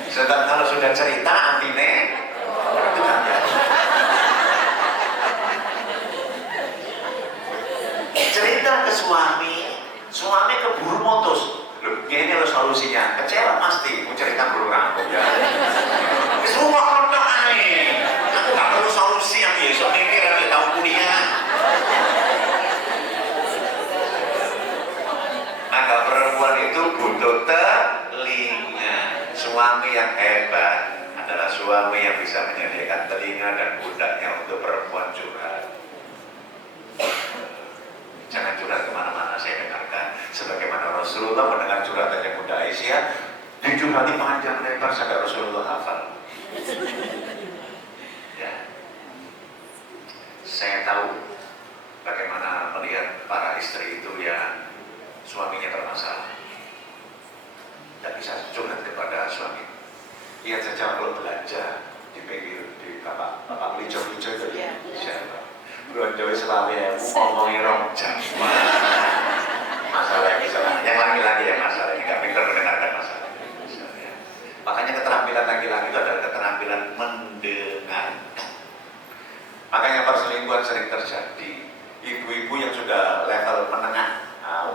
Sedang kalau sudah cerita antine itu kan ya. Cerita ke suami keburu mutus. Loh, ini loh solusinya. Kecewa pasti, mau cerita buru rambut ya. Semua kontak aja. Aku nggak perlu solusi yang besok mikir nanti tahun kuliah. Maka perempuan itu butuh telinga. Suami yang hebat adalah suami yang bisa menyediakan telinga dan pundaknya untuk perempuan curhat. Jangan curhat kemana-mana, saya dengarkan. Sebagaimana Rasulullah mendengar curhatannya Bunda Aisyah, dicurhati panjang lebar sampai Rasulullah hafal. Ya. Saya tahu bagaimana melihat para istri itu yang suaminya bermasalah. Dan bisa curhat kepada suami. Lihat saja kalau belanja di pinggir, di bapak lijo-lijo itu ya. Siapa? Belanja Islamnya ngomongin rong jam. Masalah yang bisa, yang laki-laki yang masalah ini nggak pintar mendengarkan masalah. Makanya keterampilan laki-laki itu adalah keterampilan mendengarkan. Makanya perselingkuhan sering terjadi. Ibu-ibu yang sudah level menengah,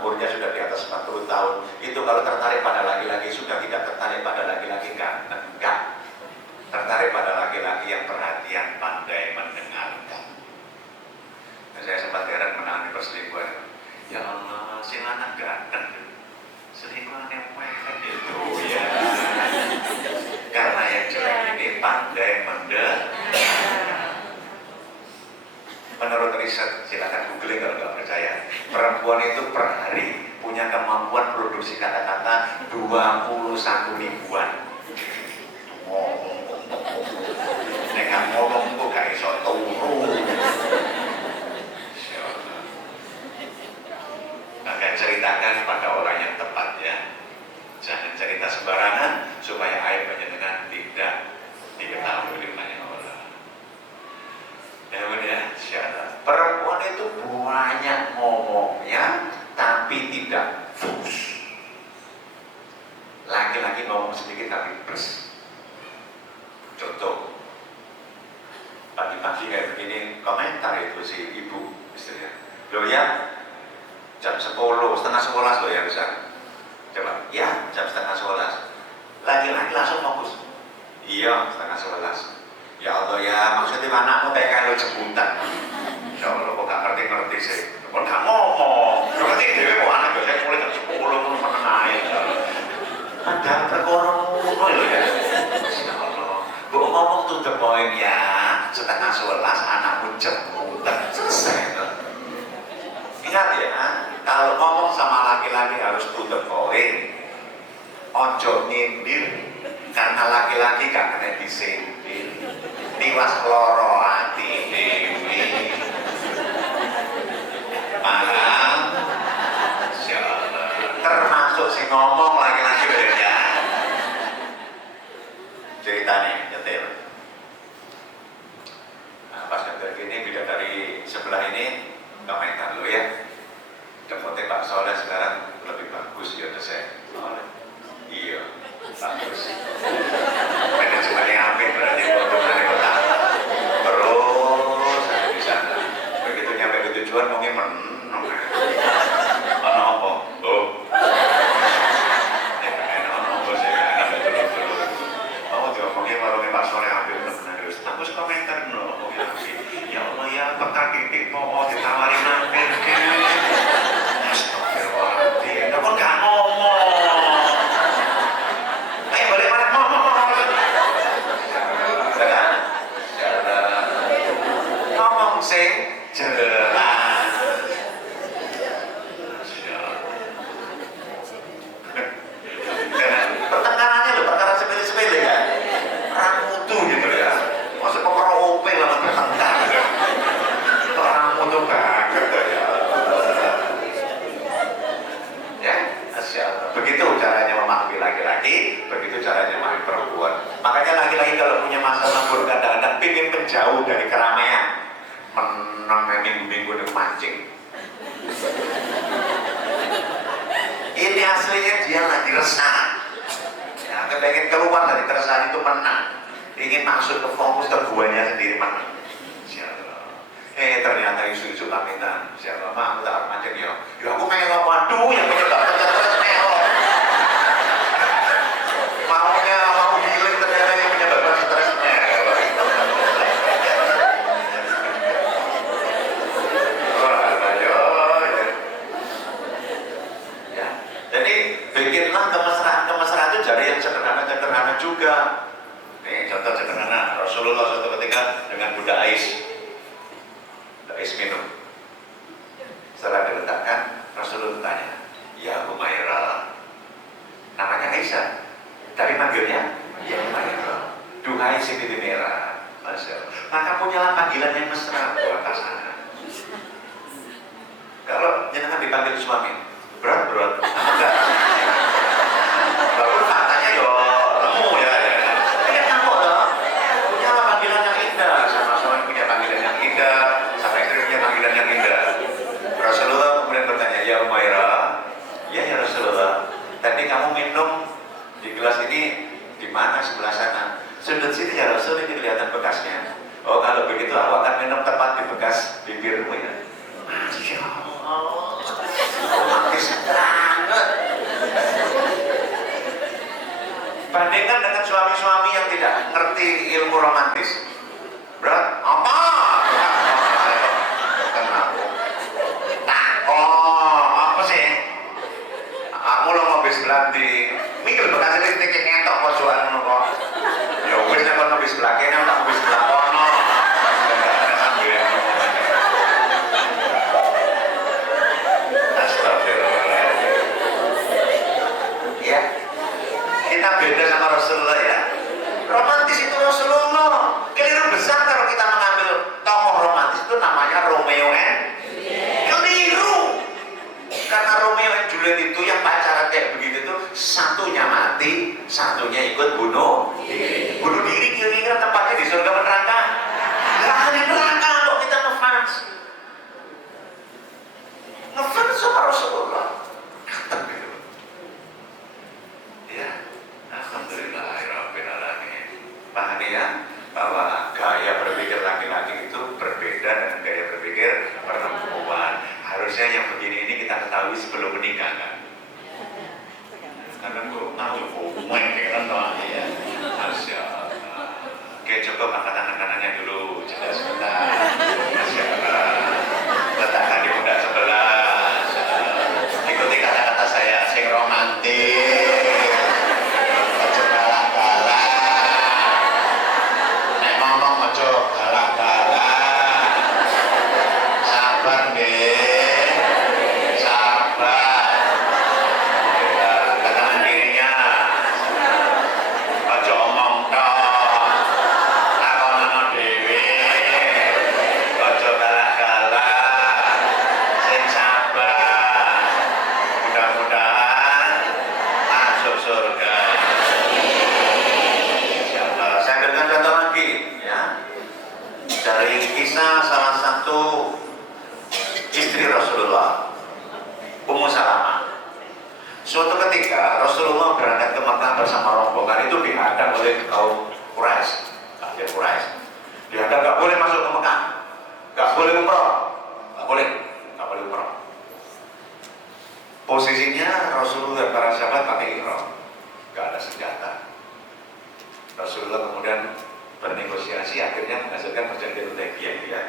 umurnya sudah di atas 40 tahun, itu kalau tertarik pada laki-laki sudah tidak tertarik pada laki-laki enggak. Tertarik pada laki-laki yang perhatian, pandai mendengarkan. Saya sempat heran menangani perselingkuhan. Ya Allah, si anak ganteng, selingkuhan yang pengen itu ya. Karena yang jelek ini pandai mendengarkan. Menurut riset, silakan googling kalau nggak percaya. Perempuan itu per hari punya kemampuan produksi kata-kata 21 ribuan. Dengan ngomong itu gak iso turu. Maka ceritakan pada orang yang tepat ya. Jangan cerita sembarangan supaya aib penjenengan tidak diketahui oleh banyak orang. Kemudian syarat perempuan itu banyak ngomongnya tapi tidak fokus. Laki-laki ngomong sedikit tapi pers. Contoh, pagi-pagi kayak begini komentar itu si ibu istrinya. Loh ya, jam 10, setengah 11 loh ya bisa. Coba, ya jam setengah 11. Laki-laki langsung fokus. Iya, setengah 11. Ya Allah ya, maksudnya anakmu kayak kalau jemputan. Ya Allah, kok gak ngerti-ngerti sih. Kok gak ngomong. Ngerti dewe kok anak biasanya mulai jam 10 pun menengahin. Padahal perkara ngono lho ya. Ya Allah, kok ngomong to the point ya. Setengah 11 anakmu jemputan. Selesai tuh. Ingat ya, kalau ngomong sama laki-laki harus to the point. Ojo nyindir. Karena laki-laki gak kena disindir. Tiwas loro hati dewi. Paham? Termasuk si ngomong laki-laki ya. Cerita nih, nyetir. Nah, pas nyetir gini, bidadari sebelah ini komentar dulu ya. Jemputnya Pak Soleh sekarang lebih bagus ya udah saya. Iya, bagus. Manajemennya apik berarti. mau ditawari mampir ke. Astagfirullahaladzim, kamu gak ngomong. Ayo balik mana ngomong. Ngomong sing jelas. Pertengkarannya loh, perkara sepele-sepele kan. Orang mutu gitu ya. Maksud perkara openg lah bertengkar. Orang mutu banget ya. Ya, Masya Allah. Begitu caranya memahami laki-laki, begitu caranya memahami perempuan. Makanya laki-laki kalau punya masalah pun kadang-kadang pengen menjauh dari keramaian. Menang minggu-minggu dengan mancing. Ini aslinya dia lagi resah. Ya, pengen keluar dari keresahan itu menang. Ingin masuk ke fokus ke guanya sendiri menang. Ternyata isu-isu pamitan. Siapa mah aku tak mancing ya. Ya aku melo, waduh yang penyebab terus melo. Maunya mau healing ternyata yang menyebabkan stres melo. Ya, jadi bikinlah kemesraan itu dari yang sederhana juga. Nih contoh sederhana, Rasulullah suatu ketika dengan Bunda Ais minum. Setelah diletakkan, Rasulullah tanya, ya Humaira, namanya Aisyah, tapi manggilnya ya Humaira, duhai si pipi merah. Masya Allah. Maka punyalah panggilan yang mesra buat pasangan. Kalau jenengan dipanggil suami, berat, enggak. Baru faktanya yo lemu ya. Ini kan nangkok loh. Punyalah panggilan yang indah, sama suami punya panggilan yang indah. Panggilan yang indah. Rasulullah kemudian bertanya, ya Umairah, ya Rasulullah, tadi kamu minum di gelas ini di mana sebelah sana? Sudut sini ya Rasul, ini kelihatan bekasnya. Oh kalau begitu aku akan minum tepat di bekas bibirmu ya. Masya Allah, romantis banget. Bandingkan dengan suami-suami yang tidak ngerti ilmu romantis. Berat apa? Berarti mikir bekas listrik yang ngetok pojokan ngono kok. Ya wis nek kono wis sebelah kene tak wis sebelah kono. Astagfirullah. Ya. Kita beda sama Rasulullah ya. Romantis itu Rasulullah. Keliru besar kalau kita mengambil tokoh romantis itu namanya Romeo and keliru. Karena Romeo and Juliet itu yang pacaran kayak begitu tuh satunya mati, satunya ikut bunuh diri. Bunuh diri kira-kira tempatnya di surga neraka. Nggak di neraka kok kita ngefans. Ngefans sama Rasulullah. Ya, alhamdulillahirabbil alamin. Pahami ya bahwa gaya berpikir laki-laki itu berbeda dengan gaya berpikir perempuan. Harusnya yang begini ini kita ketahui sebelum menikah kan. Karena gue tahu kan ya. Masya Allah. Oke, coba angkat tangan kanannya dulu, jelas sebentar. Masya Allah. Letakkan di pundak sebelah. Ikuti kata-kata saya, sing romantis. Ojo galak-galak. Nek ngomong ojo galak-galak. Sabar deh. Kisah salah satu istri Rasulullah, Ummu Salamah. Suatu ketika Rasulullah berangkat ke Mekah bersama rombongan itu dihadang oleh kaum Quraisy, kafir Quraisy. Dihadang nggak boleh masuk ke Mekah, nggak boleh umroh, nggak boleh umroh. Posisinya Rasulullah dan para sahabat pakai ihram, nggak ada senjata. Rasulullah kemudian bernegosiasi, akhirnya menghasilkan perjanjian Hudaybiyah ya.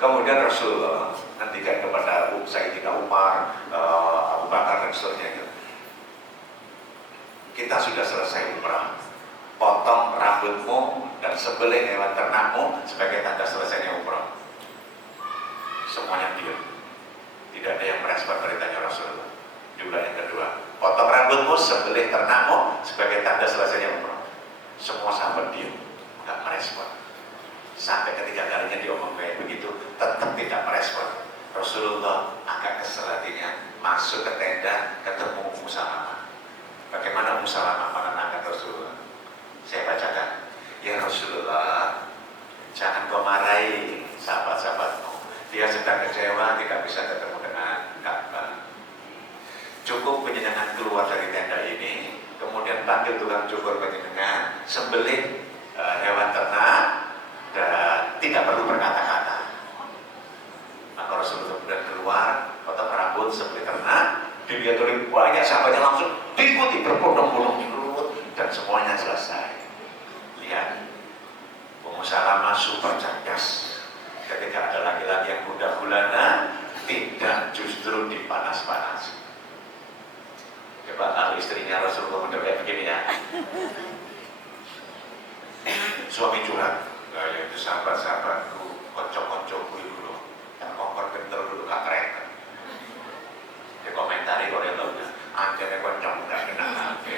Kemudian Rasulullah ngendikan kepada Sayyidina Umar, Abu Bakar dan seterusnya, kita sudah selesai umrah, potong rambutmu dan sembelih hewan ternakmu sebagai tanda selesainya umrah. Semuanya diam, tidak ada yang merespon beritanya Rasulullah. Diulang yang kedua, potong rambutmu, sembelih ternakmu sebagai tanda selesainya umrah. Semua sahabat diam, nggak merespon. Sampai ketiga kalinya diomong kayak begitu, tetap tidak merespon. Rasulullah agak kesel hatinya, masuk ke tenda, ketemu Ummu Salamah. Bagaimana Ummu Salamah menenangkan Rasulullah? Saya bacakan, ya Rasulullah, jangan kau marahi sahabat-sahabatmu. Dia sedang kecewa, tidak bisa ketemu dengan Ka'bah. Cukup penjenengan keluar dari tenda ini, kemudian panggil tukang cukur penjenengan, sembelih hewan ternak, dan tidak perlu berkata-kata. Maka Rasulullah kemudian keluar, potong rambut, sembelih ternak, dilihat oleh banyak sahabatnya, langsung diikuti berbondong-bondong, dan semuanya selesai. Lihat, Ummu Salamah super cerdas. Ketika ada laki-laki yang muda gulana, tidak justru dipanas-panas. Coba kalau istrinya Rasulullah kayak begini ya, suami curhat, ya itu sahabat-sahabatku, kocok-kocokku dulu, tak kompor kental dulu, gak keren. Dia komentari kalau dia tahu, anjirnya kocok gak kena hati.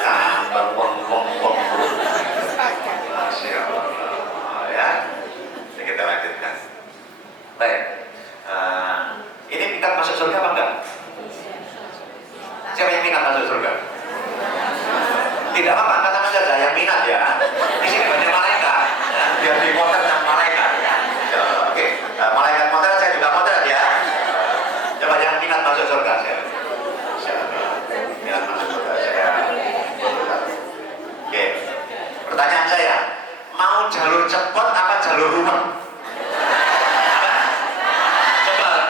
Tambah wong-wong. Masya Allah, ya. Jadi kita lanjutkan. Baik, ini minat masuk surga apa enggak? Siapa yang minat masuk surga? Tidak apa-apa, katakan saja yang minat ya. Di sini banyak malaikat, ya. Biar dipotret sama malaikat. Ya, oke, malaikat potret, saya juga potret ya. Coba yang minat masuk surga saya. Minat masuk surga saya. Oke, pertanyaan saya, mau jalur cepat apa jalur rumah? Cepat.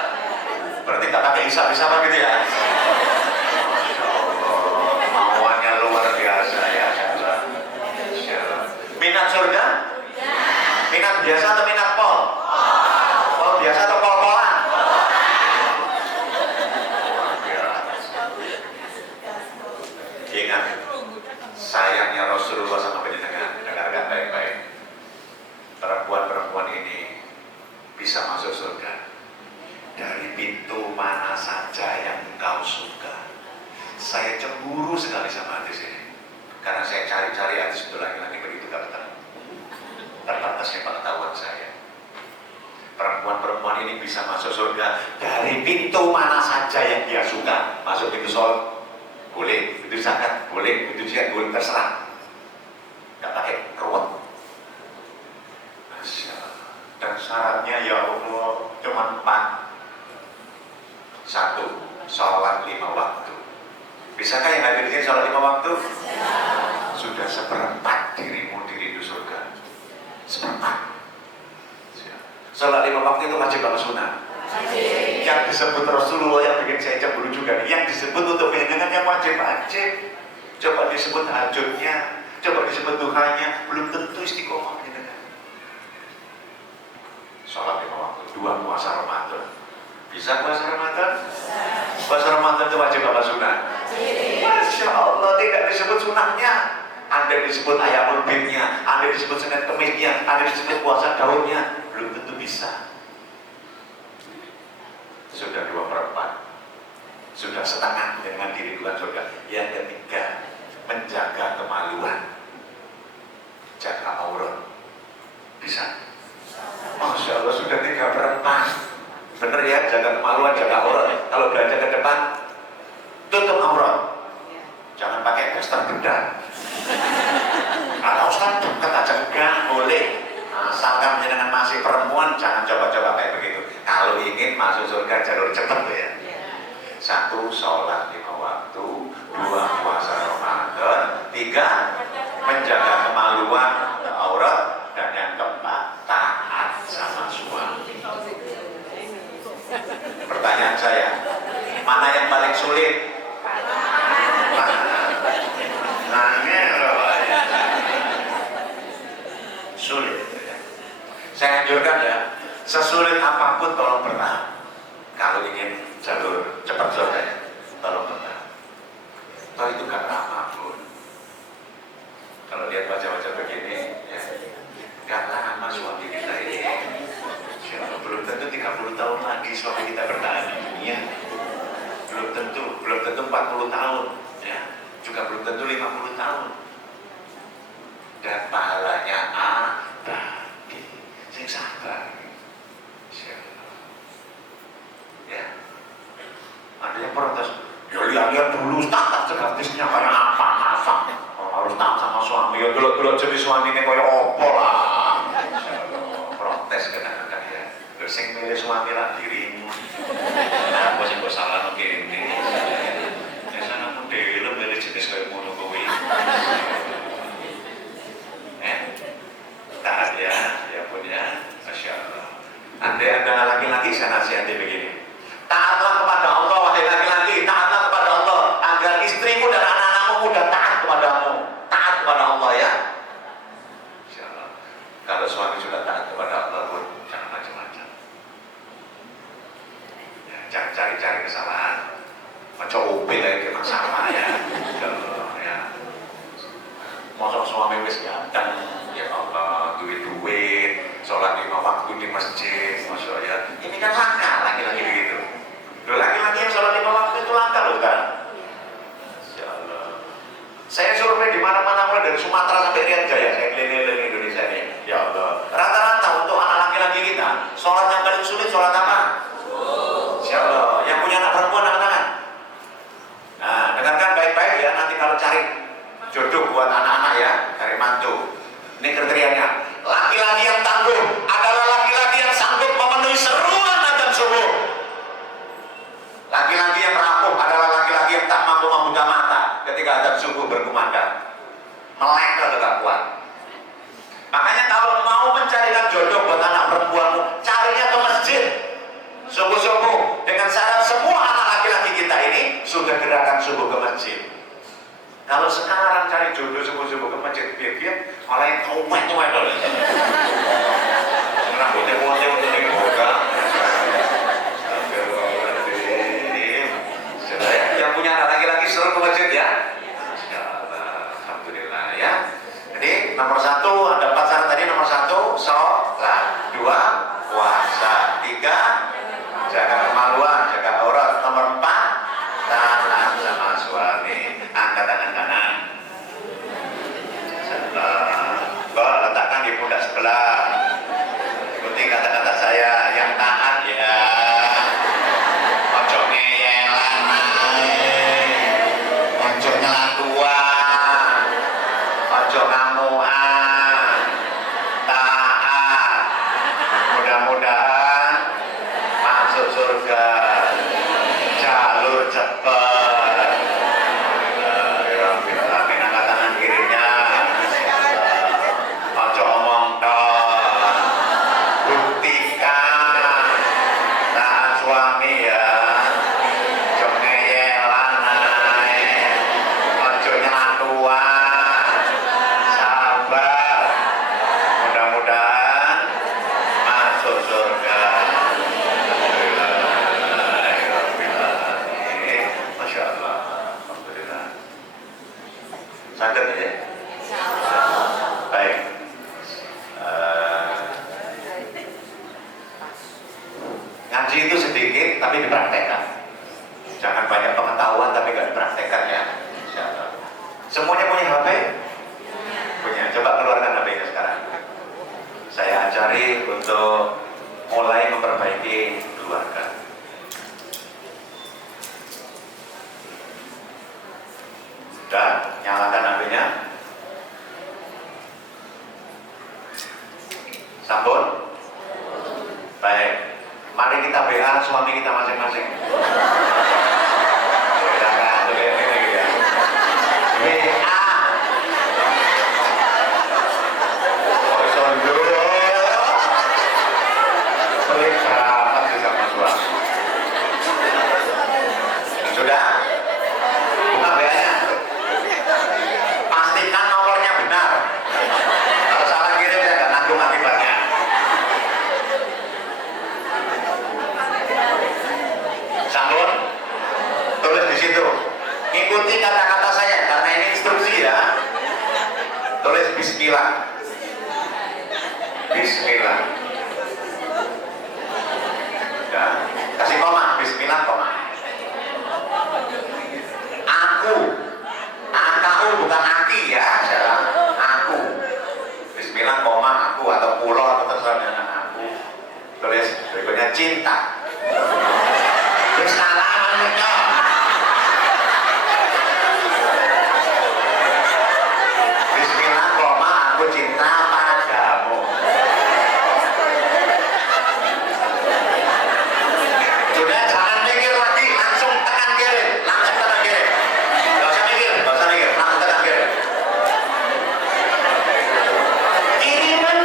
Berarti tak pakai hisap-hisap gitu ya. Minat surga? Minat biasa atau minat pol? Pol biasa atau pol-polan? Ingat, sayangnya Rasulullah sama penjenengan, dengarkan baik-baik. Perempuan-perempuan ini bisa masuk surga dari pintu mana saja yang engkau suka. Saya cemburu sekali sama hadis ini, karena saya cari-cari hadis untuk laki-laki begitu gak ketemu. Terbatasnya pengetahuan saya. Perempuan-perempuan ini bisa masuk surga dari pintu mana saja yang dia suka. Masuk pintu sholat boleh, pintu zakat boleh, pintu jihad boleh, terserah. Gak pakai ruwet. Masya Allah. Dan syaratnya ya Allah cuma 4. 1, sholat 5 waktu. Bisakah yang hadir di sini sholat 5 waktu? Sudah seperempat dirimu di rindu surga. Seperempat. Sholat 5 waktu itu wajib apa sunnah? Yang disebut Rasulullah yang bikin saya cemburu juga. Yang disebut untuk penyenangan yang wajib-wajib. Coba disebut hajutnya, coba disebut duhanya, belum tentu istiqomah penyenangan. Sholat 5 waktu, 2 puasa Ramadan. Bisa puasa Ramadan? Puasa Ramadan itu wajib apa sunnah? Masya Allah, tidak disebut sunnahnya. Anda disebut ayamul bidnya, Anda disebut Senin Kemisnya, Anda disebut puasa daunnya, belum tentu bisa. Sudah 2/4, sudah setengah dengan diri bulan surga. Yang ketiga, menjaga kemaluan, jaga aurat. Bisa? Masya Allah, sudah 3/4. Bener ya, jaga kemaluan, jaga aurat. Kalau belanja ke depan, tutup aurat. Jangan pakai daster bedak. Kalau Ustaz dekat aja enggak boleh. Asalkan menyenangkan masih perempuan, jangan coba-coba kayak begitu. Kalau ingin masuk surga jalur cepat tuh ya. 1, sholat 5 waktu. 2, puasa Ramadan. 3, menjaga kemaluan, aurat. Dan yang keempat, taat sama suami. Pertanyaan saya, mana yang paling sulit? Sulit. Saya anjurkan ya, sesulit apapun tolong bertahan. Kalau ingin jalur cepat surga ya, tolong bertahan. Toh itu gak lama pun. Kalau lihat wajah-wajah begini, ya, gak lama suami kita ini. Ya, belum tentu 30 tahun lagi suami kita bertahan di dunia. Belum tentu 40 tahun, ya, juga belum tentu 50 tahun. Dan pahalanya abadi. Sing sabar. Ya. Ada yang protes. Ya lihat dulu tak gratisnya kayak apa. Harus taat sama suami. Ya dulu jadi suami ini kayak opo lah. Protes kadang-kadang ya. Terus yang milih suami lah dirimu. Nah, aku sih salah ini. Ya sana aku dewi lo milih jenis kayak ngono kuwi. Taat ya, ya pun ya, Masya Allah. Andai ada laki-laki saya nasihati begini. Taatlah kepada Allah, wahai laki-laki, taatlah kepada Allah agar istrimu dan anak-anakmu mudah taat kepadamu. Taat kepada Allah ya. Insya Allah. Kalau suami sudah taat kepada Allah pun jangan macam-macam. Ya, jangan cari-cari kesalahan. Macam upil lagi masalah ya. Insya Allah ya. Masuk suami wis ganteng, ya Allah, duit-duit, sholat 5 waktu di masjid, Masya Allah ya. Ini kan langka laki-laki begitu. Laki-laki yang sholat 5 waktu itu langka loh sekarang. Insya Allah. Saya survei di mana-mana mulai dari Sumatera sampai Riau Jaya, saya keliling-keliling Indonesia ini. Ya Allah. Rata-rata untuk anak laki-laki kita, sholat yang paling sulit sholat apa? Insya Allah. Yang punya anak perempuan angkat tangan. Nah, dengarkan baik-baik ya. Nanti kalau cari jodoh buat anak-anak ya, cari mantu. Ini kriterianya. Laki-laki yang tangguh adalah laki-laki yang sanggup memenuhi seruan adzan subuh. Laki-laki yang rapuh adalah laki-laki yang tak mampu membuka mata ketika adzan subuh berkumandang. Melek kalau tak kuat. Makanya kalau mau mencarikan jodoh buat anak perempuanmu, carinya ke masjid subuh-subuh dengan syarat semua anak laki-laki kita ini sudah gerakan subuh ke masjid. Kalau sekarang cari jodoh subuh-subuh ke masjid, biar malah yang tuwek-tuwek loh. Rambutnya putih untuk dibuka. Yang punya anak laki-laki seru ke masjid ya. Alhamdulillah ya. Jadi nomor 1 ada 4 syarat tadi. Nomor 1 sholat, 2 puasa, 3 jaga kemaluan, jaga aurat. Nomor 4 taat sama suami. Angkat tangan kanan. Letakkan di pundak sebelah. Ikuti kata-kata saya. Yang taat ya. Ojo ngeyelan, ojo nyelatuan, ojo ngamuan. Taat. Mudah-mudahan masuk surga. Jalur cepat. Angkat tangan kirinya. Ojo omong tok. Buktikan taat suami ya. Ojo ngeyelan ae. Ojo nyelatuan. Sabar. Mudah-mudahan masuk surga. Masya Allah. Alhamdulillah. Sakit ya? Baik. Ngaji itu sedikit tapi dipraktekkan. Jangan banyak pengetahuan tapi nggak dipraktekkan ya. Insya Allah. Semuanya punya HP? Punya. Coba keluarkan HP-nya sekarang. Saya ajari untuk mulai memperbaiki keluarga. Sudah, nyalakan HP-nya. Sampun? Baik. Mari kita WA suami kita masing-masing. Silakan, tuh ini ya. WA. Oh, sondo. Pelik banget sih sama suami. Sudah? Buka WA-nya. Pastikan nomornya benar. Kalau salah kirim saya nggak nanggung akibatnya. tulis bismillah. Bismillah. Ya, kasih koma, bismillah koma. Aku, aku bukan aki ya, salah. Aku. Bismillah koma aku atau pulau atau terserah dengan aku. Tulis berikutnya cinta. Terus salah mereka. Bismillah koma aku cinta padamu. Sudah jangan mikir lagi, langsung tekan kirim, langsung tekan kirim. Gak usah mikir, langsung tekan kirim. Kiriman.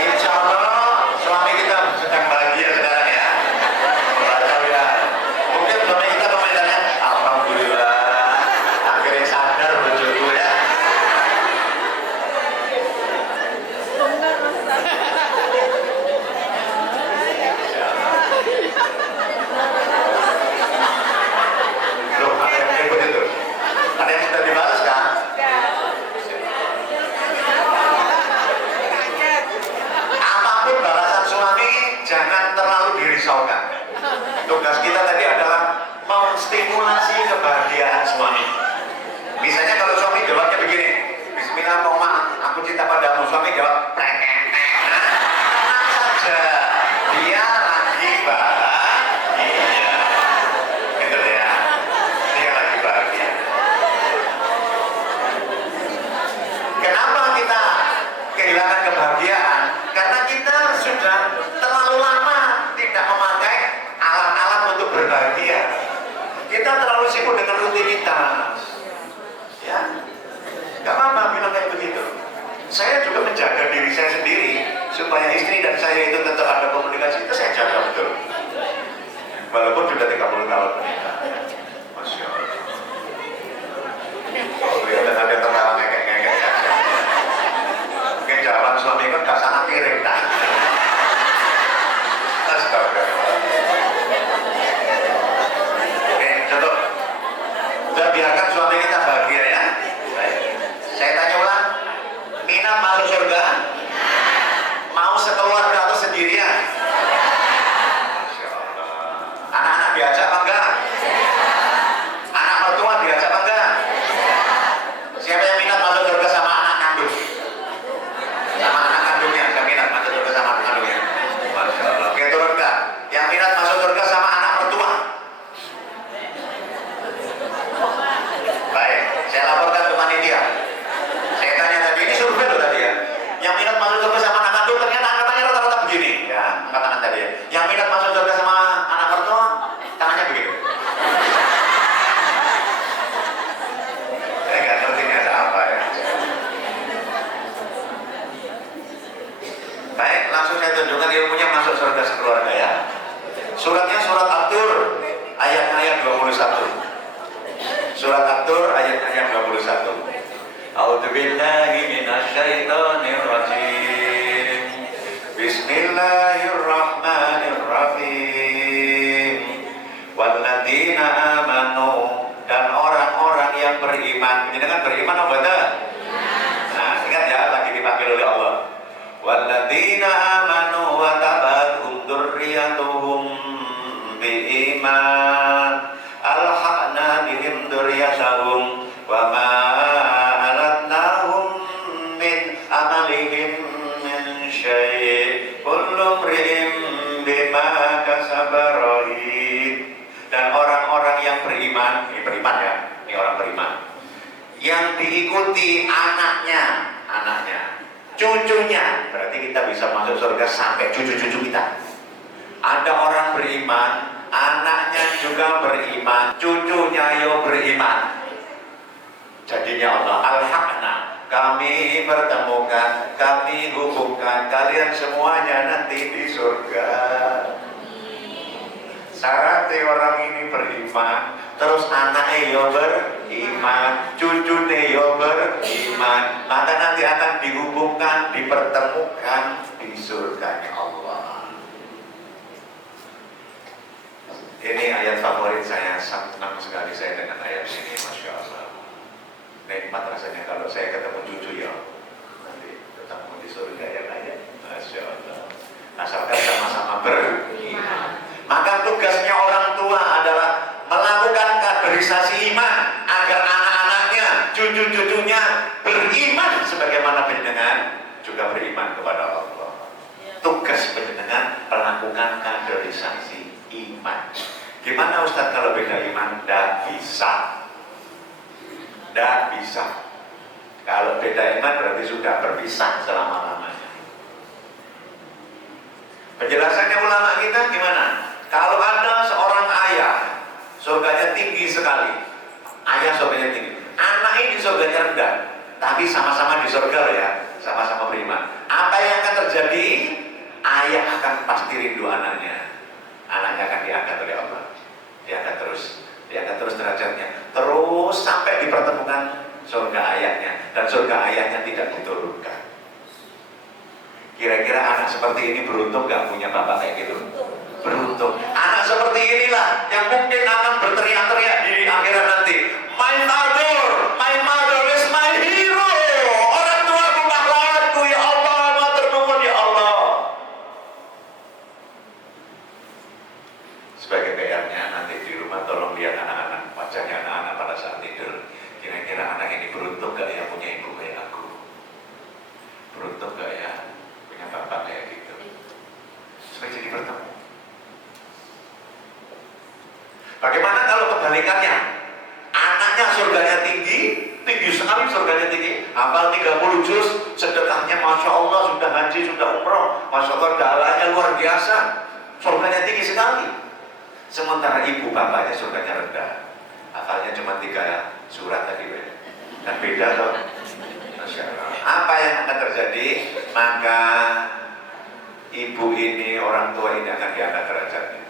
Insya Allah suami kita sedang bahagia sekarang ya. Baca ya. Mungkin suami kita komentarnya, alhamdulillah akhirnya sadar bojoku ya. Loh, ada yang ribut itu? Ada yang sudah dibalas kan? Apapun balasan suami, jangan terlalu dirisaukan. Tugas kita tadi adalah menstimulasi kebahagiaan suami. Misalnya kalau suami jawabnya begini, bismillah koma, aku cinta padamu. Suami jawab, tenang saja, dia lagi bahagia. Gitu ya, dia lagi bahagia. Kenapa kita kehilangan kebahagiaan? Karena kita sudah terlalu lama tidak memakai alat-alat untuk berbahagia. Kita terlalu sibuk dengan rutinitas. Ya, nggak apa-apa bilang kayak begitu. Saya juga menjaga diri saya sendiri supaya istri dan saya itu tetap ada komunikasi. Itu saya jaga betul. Walaupun sudah 30 tahun menikah. Masya Allah. Kelihatan ada tertawa ngekek-ngekek. Mungkin jawaban suami kan gak sangat miring kan? Astagfirullah. Oke, contoh. Udah biarkan suami kita bahagia ya. Baik. Saya tanya ulang. Minat masuk surga? Mau sekeluarga atau sendirian? Masya Allah. Anak-anak diajak apa enggak? Anak mertua diajak apa enggak? Siapa yang minat masuk surga sama anak kandung? Sama anak kandungnya, yang minat masuk surga sama anak kandungnya. Masya Allah. Oke, turunkan. Yang minat masuk surga sama anak mertua. Baik, saya laporkan ke panitia. Saya tanya tadi, ini survei loh tadi ya. Yang minat masuk surga sama anak kandung, ternyata angkatannya rata-rata begini. Ya, angkat tangan tadi ya. Yang minat masuk surga sama anak mertua, tangannya begitu. Saya nggak ngerti ini ada apa ya. Baik, langsung saya tunjukkan ilmunya masuk surga sekeluarga ya. Suratnya surat At-Tur ayat-ayat 21. Surat At-Tur ayat-ayat 21. A'udzubillahi minasyaitonir rajim. Bismillahirrahmanirrahim. Walladzina amanu, dan orang-orang yang beriman. Ini dengan beriman apa enggak? Nah, ingat ya, lagi dipanggil oleh Allah. Walladzina amanu wa tabathum dzurriyyatuhum biiman alhaqna bihim dzurriyyatahum wa ma alatnahum min amalihim min syai' kullu imrin bima kasaba rahin. Dan orang-orang yang beriman, ini beriman ya, ini orang beriman yang diikuti anaknya, cucunya, berarti kita bisa masuk surga sampai cucu-cucu kita. Ada orang beriman, anaknya juga beriman, cucunya yo beriman. Jadinya Allah al-haqna, kami pertemukan, kami hubungkan kalian semuanya nanti di surga. Syaratnya orang ini beriman, terus anaknya yo beriman, cucunya yo beriman, maka nanti akan dihubungkan, dipertemukan di surganya Allah. Ini ayat favorit saya, senang sekali saya dengan ayat ini, Masya Allah. Nikmat rasanya kalau saya ketemu cucu ya, nanti ketemu di surga ya ayat, Masya Allah. Asalkan sama-sama beriman. Maka tugasnya orang tua adalah melakukan kaderisasi iman agar anak-anaknya, cucu-cucunya beriman sebagaimana panjenengan juga beriman kepada Allah. Tugas panjenengan melakukan kaderisasi iman. Gimana Ustaz kalau beda iman? Tidak bisa. Tidak bisa. Kalau beda iman berarti sudah berpisah selama-lamanya. Penjelasannya ulama kita gimana? Kalau ada seorang ayah, surganya tinggi sekali. Ayah surganya tinggi. Anak ini surganya rendah. Tapi sama-sama di surga ya, sama-sama beriman. Apa yang akan terjadi? Ayah akan pasti rindu anaknya. Anaknya akan diangkat oleh Allah. Diangkat terus derajatnya. Terus sampai dipertemukan surga ayahnya. Dan surga ayahnya tidak diturunkan. Kira-kira anak seperti ini beruntung gak punya bapak kayak gitu? Beruntung. Anak seperti inilah yang mungkin akan berteriak-teriak di akhirat nanti. My mother is my hero. Orang tuaku pahlawanku ya Allah, matur nuwun ya Allah. Sebagai PR-nya nanti di rumah tolong lihat anak-anak, wajahnya anak-anak pada saat tidur. Kira-kira anak ini beruntung gak ya punya ibu kayak aku? Beruntung gak ya punya bapak kayak gitu? Supaya jadi bertemu. Bagaimana kalau kebalikannya? Anaknya surganya tinggi sekali surganya tinggi, hafal 30 juz, sedekahnya Masya Allah, sudah haji, sudah umroh, Masya Allah, dalahnya luar biasa, surganya tinggi sekali. Sementara ibu bapaknya surganya rendah, hafalnya cuma 3 surat tadi, kan beda loh. Masya Allah. Apa yang akan terjadi? Maka ibu ini, orang tua ini akan diangkat derajatnya.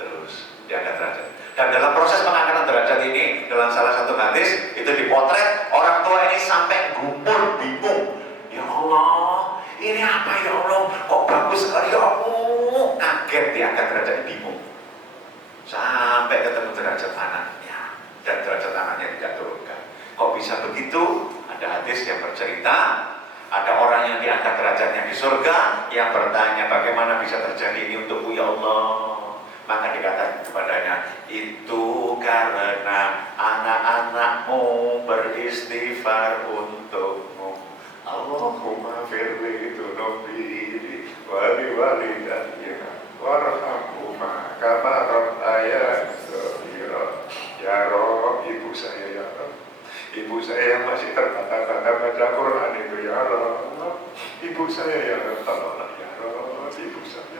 Terus diangkat derajat. Dan dalam proses pengangkatan derajat ini, dalam salah satu hadis itu dipotret orang tua ini sampai gumpul bingung. Ya Allah, ini apa ya Allah? Kok bagus sekali ya Allah? Kaget diangkat derajat, bingung. Sampai ketemu derajat anaknya dan derajat anaknya tidak turunkan. Kok bisa begitu? Ada hadis yang bercerita, ada orang yang diangkat derajatnya di surga yang bertanya bagaimana bisa terjadi ini untukku ya Allah. Maka dikatakan kepadanya, itu karena anak-anakmu beristighfar untukmu. Allahumma firli dunubi wali walidayya warhamhuma kama rabbayani shaghira. Ya Rob, ibu saya ya Rob, ibu saya yang masih terbata-bata baca Quran itu ya Rob, ibu saya ya Rob, tolonglah ya Rob, ibu saya.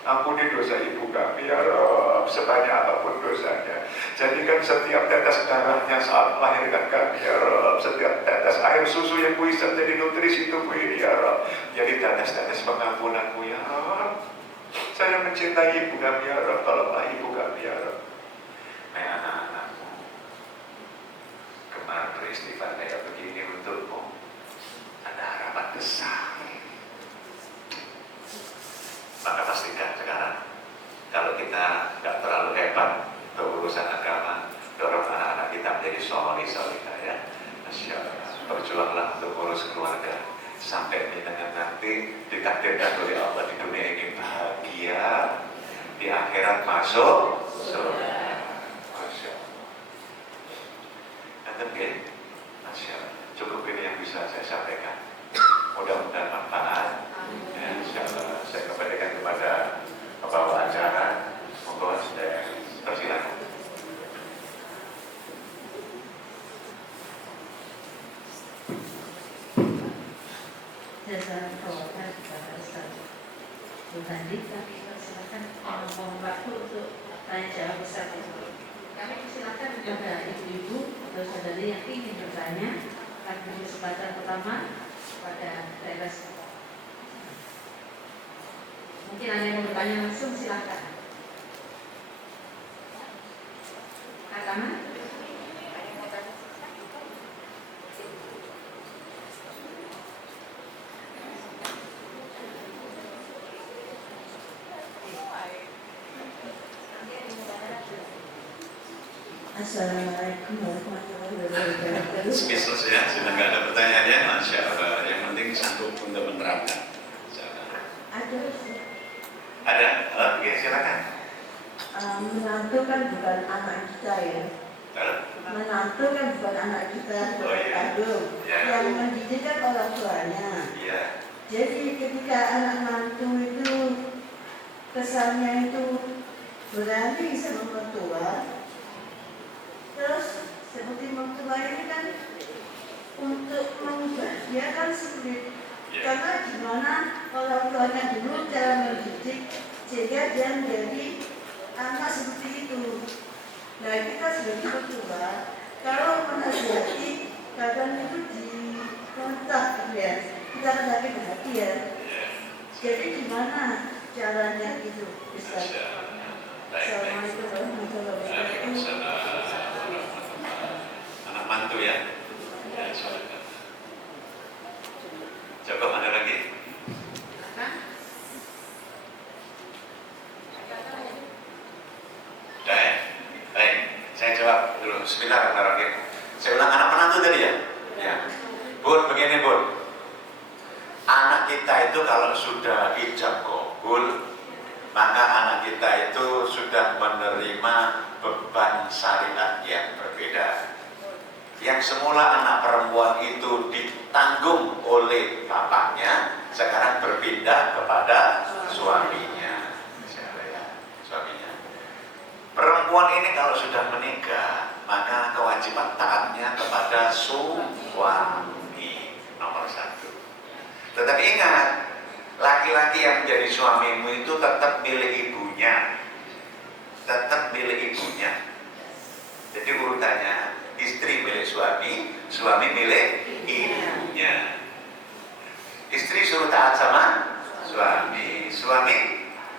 Ampuni dosa ibu kami ya Rob, sebanyak apapun dosanya. Jadikan setiap tetes darahnya saat melahirkan kami ya Rob, setiap tetes air susu yang bisa jadi nutrisi tubuh ini ya Rob, jadi tetes-tetes pengampunanmu ya Rob. Saya mencintai ibu kami ya Rob, tolonglah ibu kami ya Rob. Anak-anakmu kemarin beristighfar kayak begini untukmu, ada harapan besar. Maka pastikan sekarang, kalau kita nggak terlalu hebat untuk urusan agama, dorong anak-anak kita menjadi soleh-solehah ya. Masya Allah, berjuanglah untuk urus keluarga sampai dengan nanti ditakdirkan oleh Allah di dunia ini bahagia, di akhirat masuk surga. Masya Allah. Nanti Masya Allah, cukup ini yang bisa saya sampaikan. Mudah-mudahan manfaat. Ya, insya Allah saya kembalikan kepada pembawa acara. Monggo saya persilakan. Saya tawarkan kepada Ustaz Budi, silakan mohon waktu untuk tanya jawab Ustaz. Kami silakan kepada ibu-ibu atau saudari yang ingin bertanya pada kesempatan pertama pada daerah. Mungkin ada yang mau bertanya langsung, silakan. rekaman. Assalamualaikum warahmatullahi wabarakatuh. Speechless ya, sudah nggak ada pertanyaannya, Masya Allah. Yang penting sanggup untuk menerapkan. Ada. Ada? Oke, silakan. Menantu kan bukan anak kita ya. Menantu kan bukan anak kita, Oh, iya. kandung. Ya. Yang mendidik kan orang tuanya. Iya. Jadi ketika anak mantu itu kesannya itu berani sama mertua, terus seperti mertua ini kan untuk mengubah dia kan sulit. Ya. Karena gimana orang tuanya dulu cara mendidik sehingga dia menjadi anak seperti itu. Nah kita sebagai mertua kalau menasihati kadang itu dikontak ya, kita kan sakit hati ya. Jadi gimana caranya gitu Ustaz? Assalamualaikum warahmatullahi wabarakatuh. Anak mantu ya. Ya, silakan. Cukup, ada lagi? Baik, baik. Saya jawab dulu. Sebentar, saya ulang anak menantu tadi ya. Ya. Bun, begini Bun. Anak kita itu kalau sudah ijab qabul, maka anak kita itu sudah menerima beban syariat yang berbeda. Yang semula anak perempuan itu ditanggung oleh bapaknya, sekarang berpindah kepada suaminya. Suaminya. Perempuan ini kalau sudah menikah, maka kewajiban taatnya kepada suami nomor satu. Tetapi ingat, laki-laki yang menjadi suamimu itu tetap milik ibunya. Tetap milik ibunya. Jadi urutannya, istri milik suami, suami milik ibunya. Istri suruh taat sama suami, suami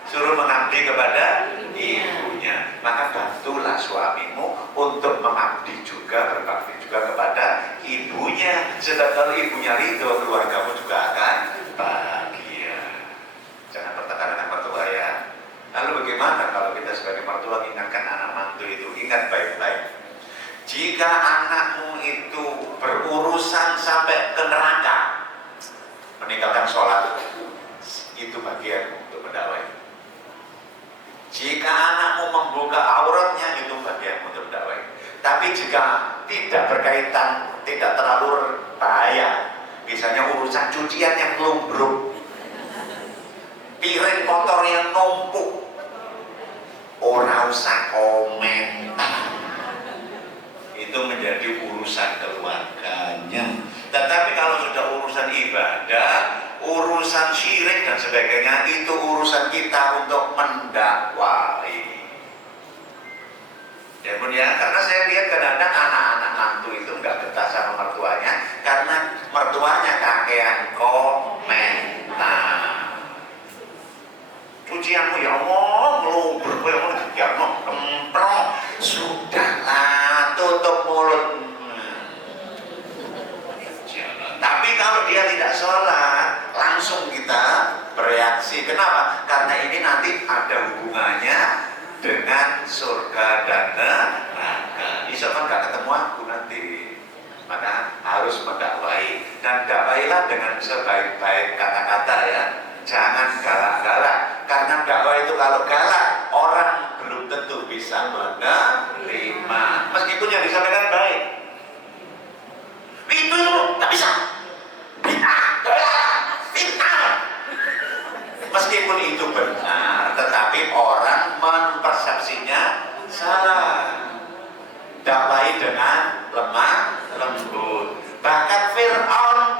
suruh mengabdi kepada ibunya. Maka bantulah suamimu untuk mengabdi juga, berbakti juga kepada ibunya. Sebab kalau ibunya ridho, keluargamu juga akan bahagia. Jangan bertengkar dengan mertua ya. Lalu bagaimana kalau kita sebagai mertua ingatkan anak mantu itu? Ingat baik-baik. Jika anakmu itu berurusan sampai ke neraka, meninggalkan sholat, itu bagian untuk mendakwai. Jika anakmu membuka auratnya, itu bagian untuk mendakwai. Tapi jika tidak berkaitan, tidak terlalu bahaya, misalnya urusan cucian yang lumbruk, piring kotor yang numpuk, ora usah komentar. Itu menjadi urusan keluarganya. Tetapi kalau sudah urusan ibadah, urusan syirik dan sebagainya, itu urusan kita untuk mendakwai. Ya pun ya, karena saya lihat kadang-kadang anak-anak mantu itu nggak betah sama mertuanya, karena mertuanya kakean komentar. Cucianmu ya Allah, ngelubur, ya Allah, dibiarno kemprong. Sudahlah, tutup mulut. Tapi kalau dia tidak sholat, langsung kita bereaksi. Kenapa? Karena ini nanti ada hubungannya dengan surga dan neraka. Insya Allah nggak ketemu aku nanti. Maka harus mendakwai, dan dakwailah dengan sebaik-baik kata-kata ya. Jangan galak-galak, karena dakwah itu kalau galak orang belum tentu bisa menerima, meskipun yang disampaikan baik. Itu tak bisa, fitnah. Meskipun itu benar, tetapi orang mempersepsinya salah. Dakwai dengan lemah lembut. Bahkan Fir'aun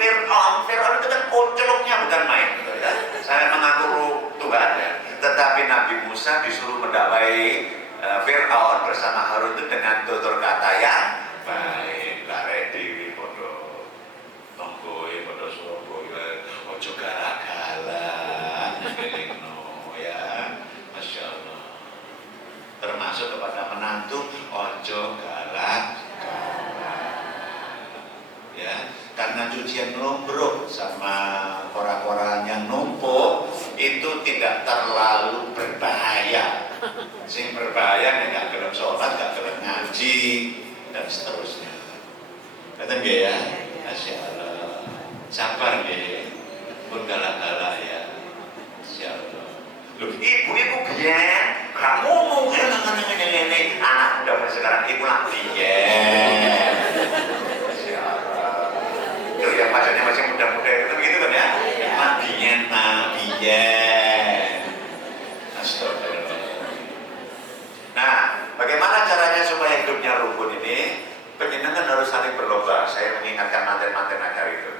Fir'aun itu kan koceloknya bukan main, ya. Saya mengaku Tuhan ya. Tetapi Nabi Musa disuruh mendakwai Fir'aun bersama Harun itu dengan tutur kata yang baik. Karek dewi podo tonggoe podo Surabaya, ojo galak-galak, ya, Masya Allah. Termasuk termasuk kepada menantu, ojo galak. Ya, karena cucian lumbruk sama korak-korakan yang numpuk itu tidak terlalu berbahaya. Sing berbahaya nek gak gelem sholat, gak gelem ngaji dan seterusnya. Kata nggih ya, Masya Allah. Sabar nggih, pun galak-galak ya. Masya Allah. Loh, ibu biyen kamu mungkin ngene anak udah sekarang ibu lah biyen. Masya Allah. Itu ya maksudnya masih muda-muda itu begitu kan ya? Biyen. Astagfirullah. Nah, bagaimana caranya supaya hidupnya rukun ini? Penjenengan harus saling berlomba. Saya mengingatkan manten-manten agar itu.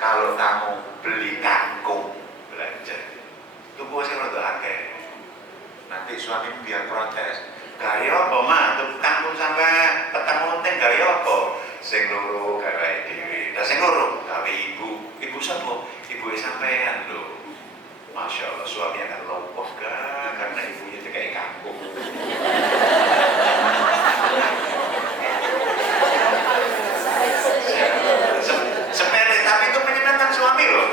Kalau kamu beli kangkung belanja, itu sih rada akeh. Nanti suami biar protes. Gaya apa mah? Tuh kangkung sampai petang munting gaya apa? Sing loro gawe dhewe. Lah sing loro gawe ibu. Ibu sapa? Ibu sampean lho. Masya Allah, suami akan lopoh karena ibunya itu kayak kangkung. Sepele, tapi itu menyenangkan suami loh.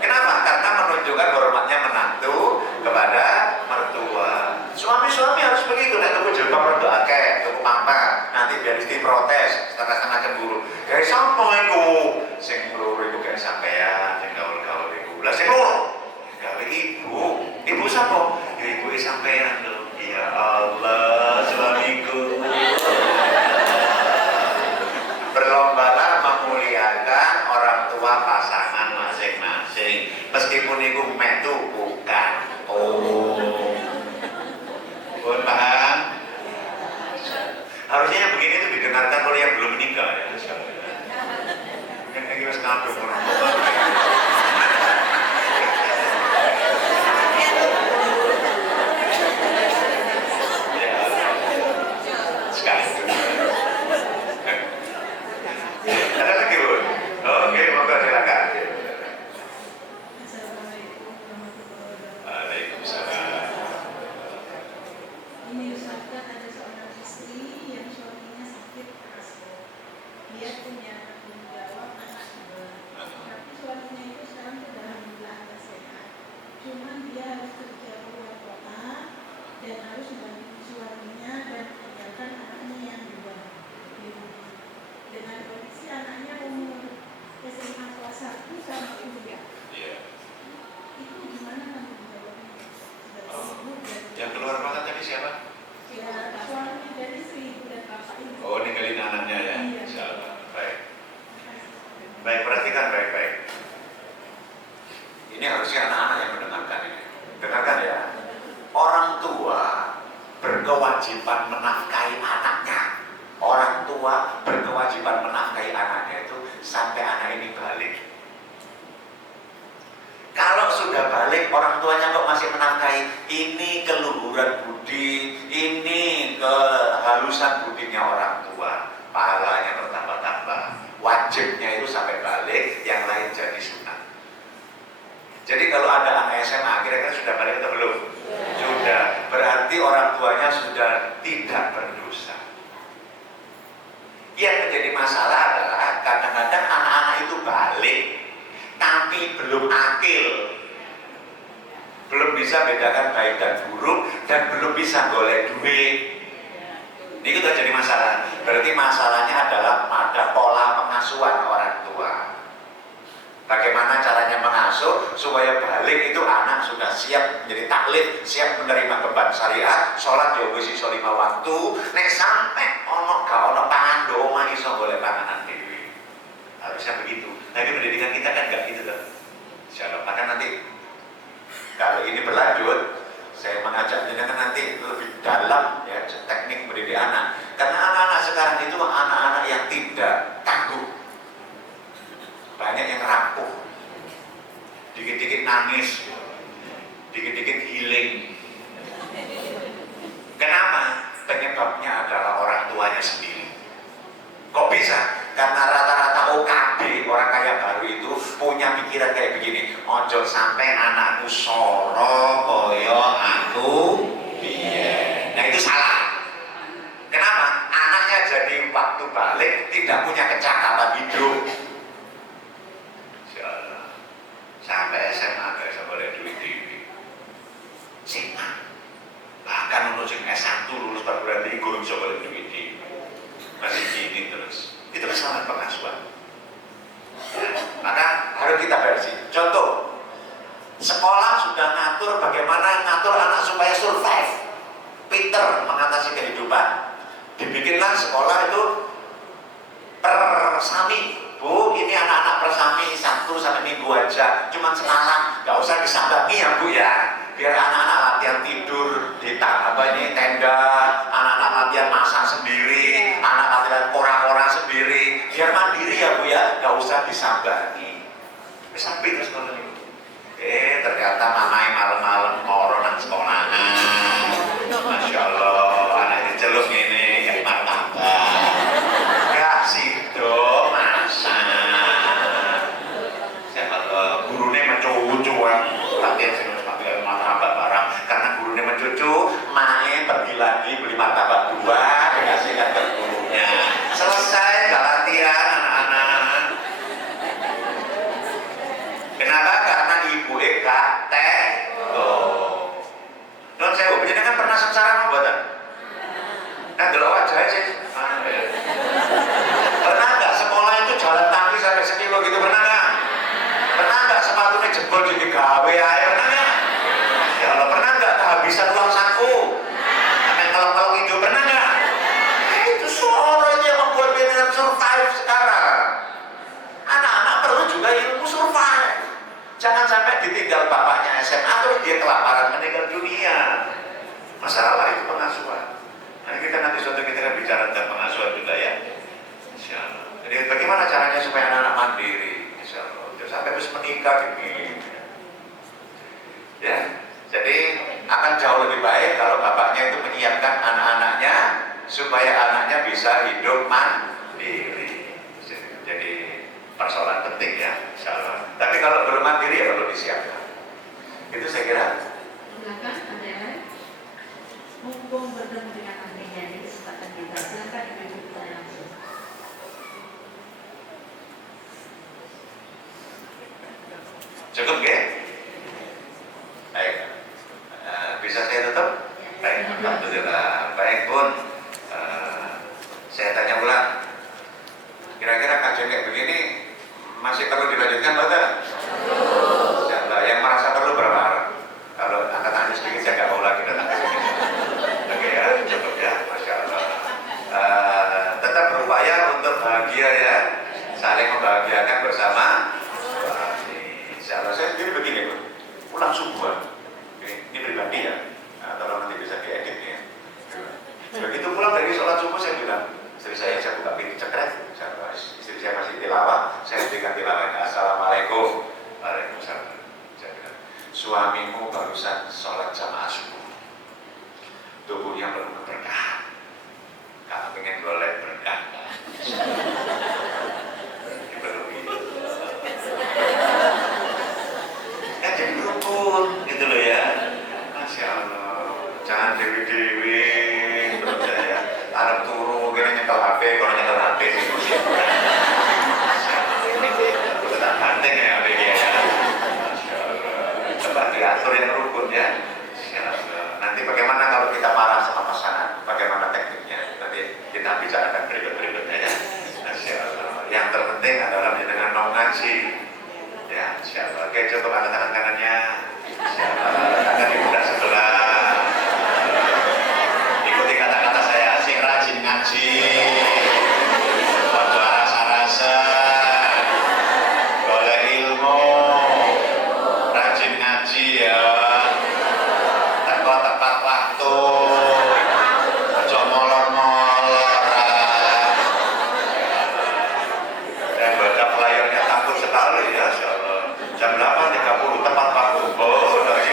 Kenapa? Karena menunjukkan hormatnya menantu kepada mertua. Suami-suami harus begitu. Nek tuku jilbab rada akeh, tuku mangpa, nanti biar istri protes, setengah-setengah cemburu. Kayak sapa iku? Sing loro iku kayak sampean, sing gaul-gaul iku. Lah sing loro gawe ibu sapa? Ya ibu sampean lho. Ya Allah, suamiku. Berlombalah memuliakan orang tua pasangan masing-masing. Meskipun itu metu bukan. Oh. Pun paham? Harusnya yang begini itu didengarkan oleh yang belum menikah ya. Yang lagi mas ngandung orang tua. Ada lagi Bu? Oke, monggo silakan. Waalaikumsalam. Ini Ustazah, ada seorang istri yang suaminya sakit keras. Dia punya tanggung jawab anak dua. Tapi suaminya itu sekarang sudah alhamdulillah agak sehat. Cuman dia harus kerja keluar kota dan harus membantu suaminya dan meninggalkan anaknya yang dua di rumah. Dengan kondisi anaknya umur SMA kelas 1 sama kuliah. Iya. Itu gimana tanggung jawabnya? Yang keluar kota tadi siapa? Ya, suami dan istri, ibu dan bapak ini. Oh, ninggalin anaknya ya. Iya. Insyaallah. Baik. Baik, perhatikan baik-baik. Ini harusnya anak-anak yang mendengarkan ini. Dengarkan ya. Orang tua berkewajiban menafkahi anaknya. Orang tua berkewajiban menafkahi anaknya itu sampai anak ini balik. Kalau sudah balik, orang tuanya kok masih menafkahi, ini keluhuran budi, ini kehalusan budinya orang tua. Pahalanya bertambah-tambah. Wajibnya itu sampai balik, yang lain jadi sunat. Jadi kalau ada anak SMA, kira-kira sudah balik atau belum? Sudah. Berarti orang tuanya sudah tidak berdosa. Yang menjadi masalah adalah kadang-kadang anak-anak itu balik tapi belum akil, belum bisa bedakan baik dan buruk, dan belum bisa golek duit. Ini kita jadi masalah. Berarti masalahnya adalah pada pola pengasuhan orang tua. Bagaimana caranya mengasuh supaya balik itu anak sudah siap menjadi taklif, siap menerima beban syariat, sholat ya wis iso 5 waktu, nek sampai ono gak ono pangan do omah iso golek panganan dhewe. Harusnya begitu. Tapi pendidikan kita kan gak gitu kan. Insyaallah. Maka nanti kalau ini berlanjut, saya mengajak jenengan nanti lebih dalam ya teknik mendidik anak. Karena anak-anak sekarang itu anak-anak yang tidak tangguh. Banyak yang rapuh, dikit-dikit nangis, dikit-dikit healing. Kenapa? Penyebabnya adalah orang tuanya sendiri. Kok bisa? Karena rata-rata OKB, orang kaya baru itu punya pikiran kayak begini. Ojo sampai anakku soro koyo aku biyen. Nah itu salah. Kenapa? Anaknya jadi waktu balik tidak punya kecakapan hidup. Insyaallah. Sampai SMA gak bisa boleh duit TV. SMA. Bahkan untuk sing S1 lulus perguruan tinggi guru bisa boleh duit TV. Masih gini terus. Itu kesalahan pengasuhan. Ya, maka harus kita bersih. Contoh, sekolah sudah ngatur bagaimana ngatur anak supaya survive, pinter mengatasi kehidupan. Dibikinlah sekolah itu persami. Bu, ini anak-anak persami Sabtu sampai Minggu aja, cuman semalam, nggak usah disambangi ya Bu ya. Biar anak-anak latihan tidur di tenda, anak-anak latihan masak sendiri, anak latihan kora-kora sendiri, biar mandiri ya Bu ya, nggak usah disambangi. Sampai terus kalau ini. Ternyata mamanya malam-malam moro nang sekolahan. Masya Allah, anak ini celuk ini kayak martabak. Gak sido masa. Siapa gurunya mencucu latihan sini pakai martabak barang. Karena gurunya mencucu, main pergi lagi beli martabak 2 dikasihkan ke gurunya. Selesai gak latihan anak-anak. Kenapa? Karena ibu Eka non saya kan pernah sengsara apa tak? Nah delok wajah aja. Pernah nggak sekolah itu jalan kaki sampai sekilo gitu, pernah nggak? Pernah nggak sepatunya jebol jadi gawe aja, pernah nggak? Ya Allah, pernah nggak kehabisan uang saku? Sampai kalau hidup, pernah nggak? Itu soalnya yang membuat kita survive sekarang. Anak-anak perlu juga ilmu survive. Jangan sampai ditinggal bapaknya SMA terus dia kelaparan meninggal dunia. Masalah itu pengasuhan. Nah, kita nanti suatu ketika bicara tentang pengasuhan juga ya. Insyaallah. Jadi bagaimana caranya supaya anak-anak mandiri? Insyaallah. Terus sampai terus menikah gini. Ya. Jadi akan jauh lebih baik kalau bapaknya itu menyiapkan anak-anaknya supaya anaknya bisa hidup mandiri. Jadi persoalan penting ya, insyaallah. Tapi kalau belum mandiri ya perlu disiapkan. Itu saya kira. Silakan ada yang lain. Mumpung bertemu dengan ahlinya ini kesempatan kita. Silakan ibu bertanya langsung. Cukup ya? Baik. Bisa saya tutup? Baik, alhamdulillah. Baik Bun. Saya tanya ulang. Kira-kira kajian kayak begini masih perlu dilanjutkan betul? Siapa yang merasa perlu berapa orang? Kalau angkat tangan sedikit saya nggak mau lagi datang ke sini. Oke ya, cukup ya, masya Allah. Tetap berupaya untuk bahagia ya, saling membahagiakan bersama. Insya Allah saya sendiri begini Bu, pulang subuhan. Ini pribadi ya, tolong nanti bisa diedit ya. Begitu pulang dari sholat subuh saya bilang, istri saya buka pintu cekret. Istri saya masih tilawah, saya berikan tilawahnya. Assalamualaikum. Waalaikumsalam. Saya bilang, suamimu barusan sholat jamaah subuh. Tubuhnya belum berkah. Kamu pengen golek berkah. Belum ini. Ya jadi rukun gitu loh ya. Masya Allah. Jangan dewi-dewi. Terus saya Arab turu, kira nyetel HP, kalau nyetel HP di kursi. Tetap banteng ya udah dia ya. Masya Allah. Coba diatur yang rukun ya. Nanti bagaimana kalau kita marah sama pasangan? Bagaimana tekniknya? Nanti kita bicarakan berikut-berikutnya ya. Masya Allah. Yang terpenting adalah dengan mau ngaji. Ya, Insya Allah. Oke, coba ada tangan kanannya. Insya Allah. Tangan di pundak sebelah. Ikuti kata-kata saya, sing rajin ngaji, waktu rasa-rasa, golek ilmu, rajin ngaji ya, tepat waktu, aja molor-molor. Dan baca pelayarnya takut sekali ya, Insya Allah. Jam 8.30 tepat waktu. Oh, dari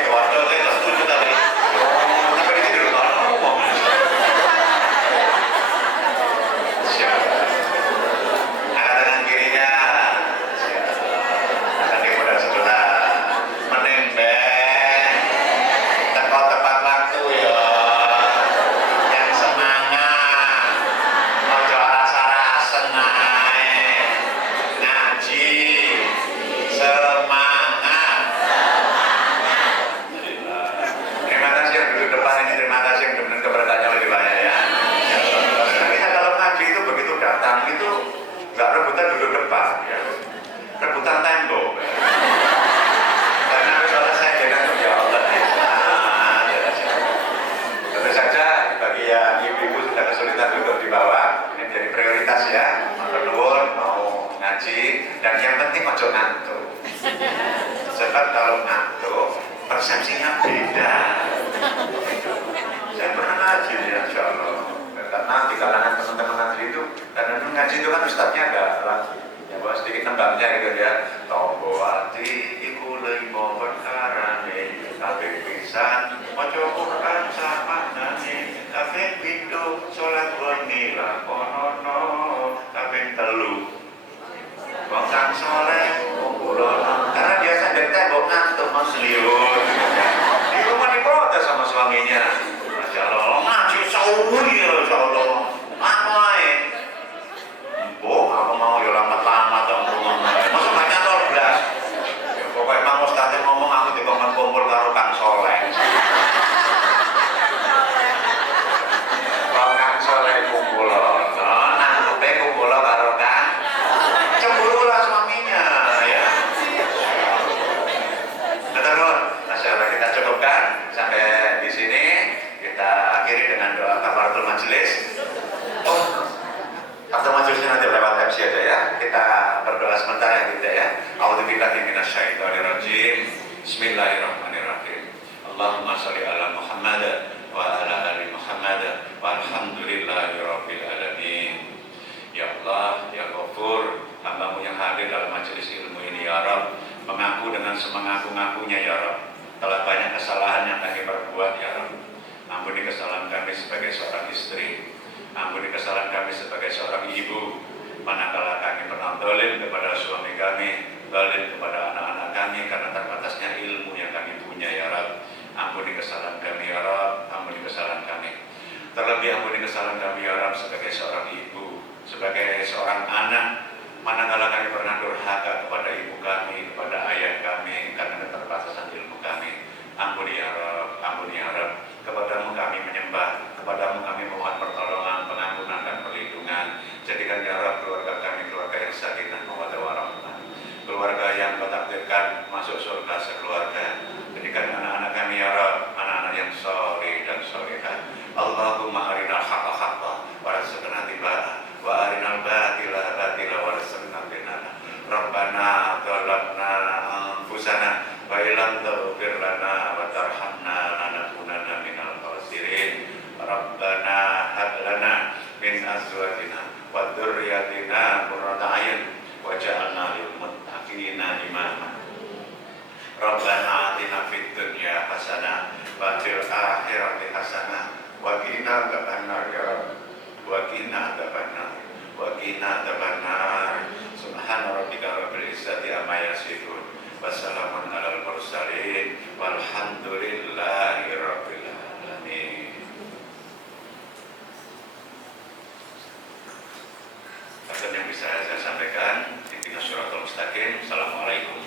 persepsinya beda. Saya pernah ngaji ya, Insya Allah. Karena di kalangan teman-teman ngaji itu, karena ngaji itu kan ustadznya galak, ya bawa sedikit nembaknya gitu ya. Tombo ati iku limo perkarane, kabeh pisan maca Quran sapanane, kabeh pindho salat wengi lakonono, kabeh telu wong kang saleh kumpulono. Karena biasa dari tembok ngantuk mas liur. Di rumah diprotes sama suaminya. Masya Allah, ngaji sauri ya Masya Allah. Apa ya? Aku mau ya lambat-lambat dong ngomong. Masuk baca 12. Ya pokoknya Mang Ustadz ngomong aku dikongkon kumpul karo Kang Soleh. Kalau Kang Soleh kumpul, nangkepnya kumpul karo Kang. Cemburulah suaminya ya. Terus, Masya Allah, kita cukupkan sampai di sini. Kita akhiri dengan doa kafaratul majelis. Kafaratul majelisnya nanti lewat MC aja ya. Kita berdoa sebentar ya kita ya. A'udzubillahi minasyaitonirrajim. Bismillahirrahmanirrahim. Allahumma sholli ala Muhammad wa ala ali Muhammad walhamdulillahirabbil alamin. Ya Allah, ya Ghafur, hamba-Mu yang hadir dalam majelis ilmu ini ya Rabb, mengaku dengan semengaku-ngakunya ya Rabb, telah banyak kesalahan yang kami perbuat ya Rabb. Ampuni kesalahan kami sebagai seorang istri, ampuni kesalahan kami sebagai seorang ibu, manakala kami pernah zalim kepada suami kami, zalim kepada anak-anak kami karena terbatasnya ilmu yang kami punya ya Rabb. Ampuni kesalahan kami ya Rabb, ampuni kesalahan kami. Terlebih ampuni kesalahan kami ya Rabb sebagai seorang ibu, sebagai seorang anak, manakala kami pernah durhaka kepada ibu kami, kepada ayah kami karena keterbatasan ilmu kami. Ampuni ya Rabb, ampuni ya Rabb. Kepadamu kami menyembah, kepadamu kami mohon pertolongan, pengampunan dan perlindungan. Jadikan ya Rabb keluarga kami keluarga yang sakinah mawaddah warahmah, keluarga yang Kau takdirkan masuk surga sekeluarga. Jadikan anak-anak kami ya Rabb anak-anak yang sholih dan sholihah. Allahumma arinal haqqa haqqa warzuqna ittiba'ah wa arinal batila batila warzuqna ijtinabah. Rabbana dzalamna anfusana wa illam taghfir lana wa tarhamna lanakunanna minal khasirin. Rabbana hab lana min azwajina wa dzurriyyatina qurrata a'yun waj'alna lil muttaqina imama. Rabbana atina fid dunya hasanah wa fil akhirati hasanah wa qina adzabannar ya Rabb. Wa qina adzabannar wa qina adzabannar. Subhana rabbika rabbil izzati amma yasifun. Wassalamun alal mursalin walhamdulillahi rabbil alamin. Yang bisa saya sampaikan, Ihdinas Shiratal Mustaqim. Assalamualaikum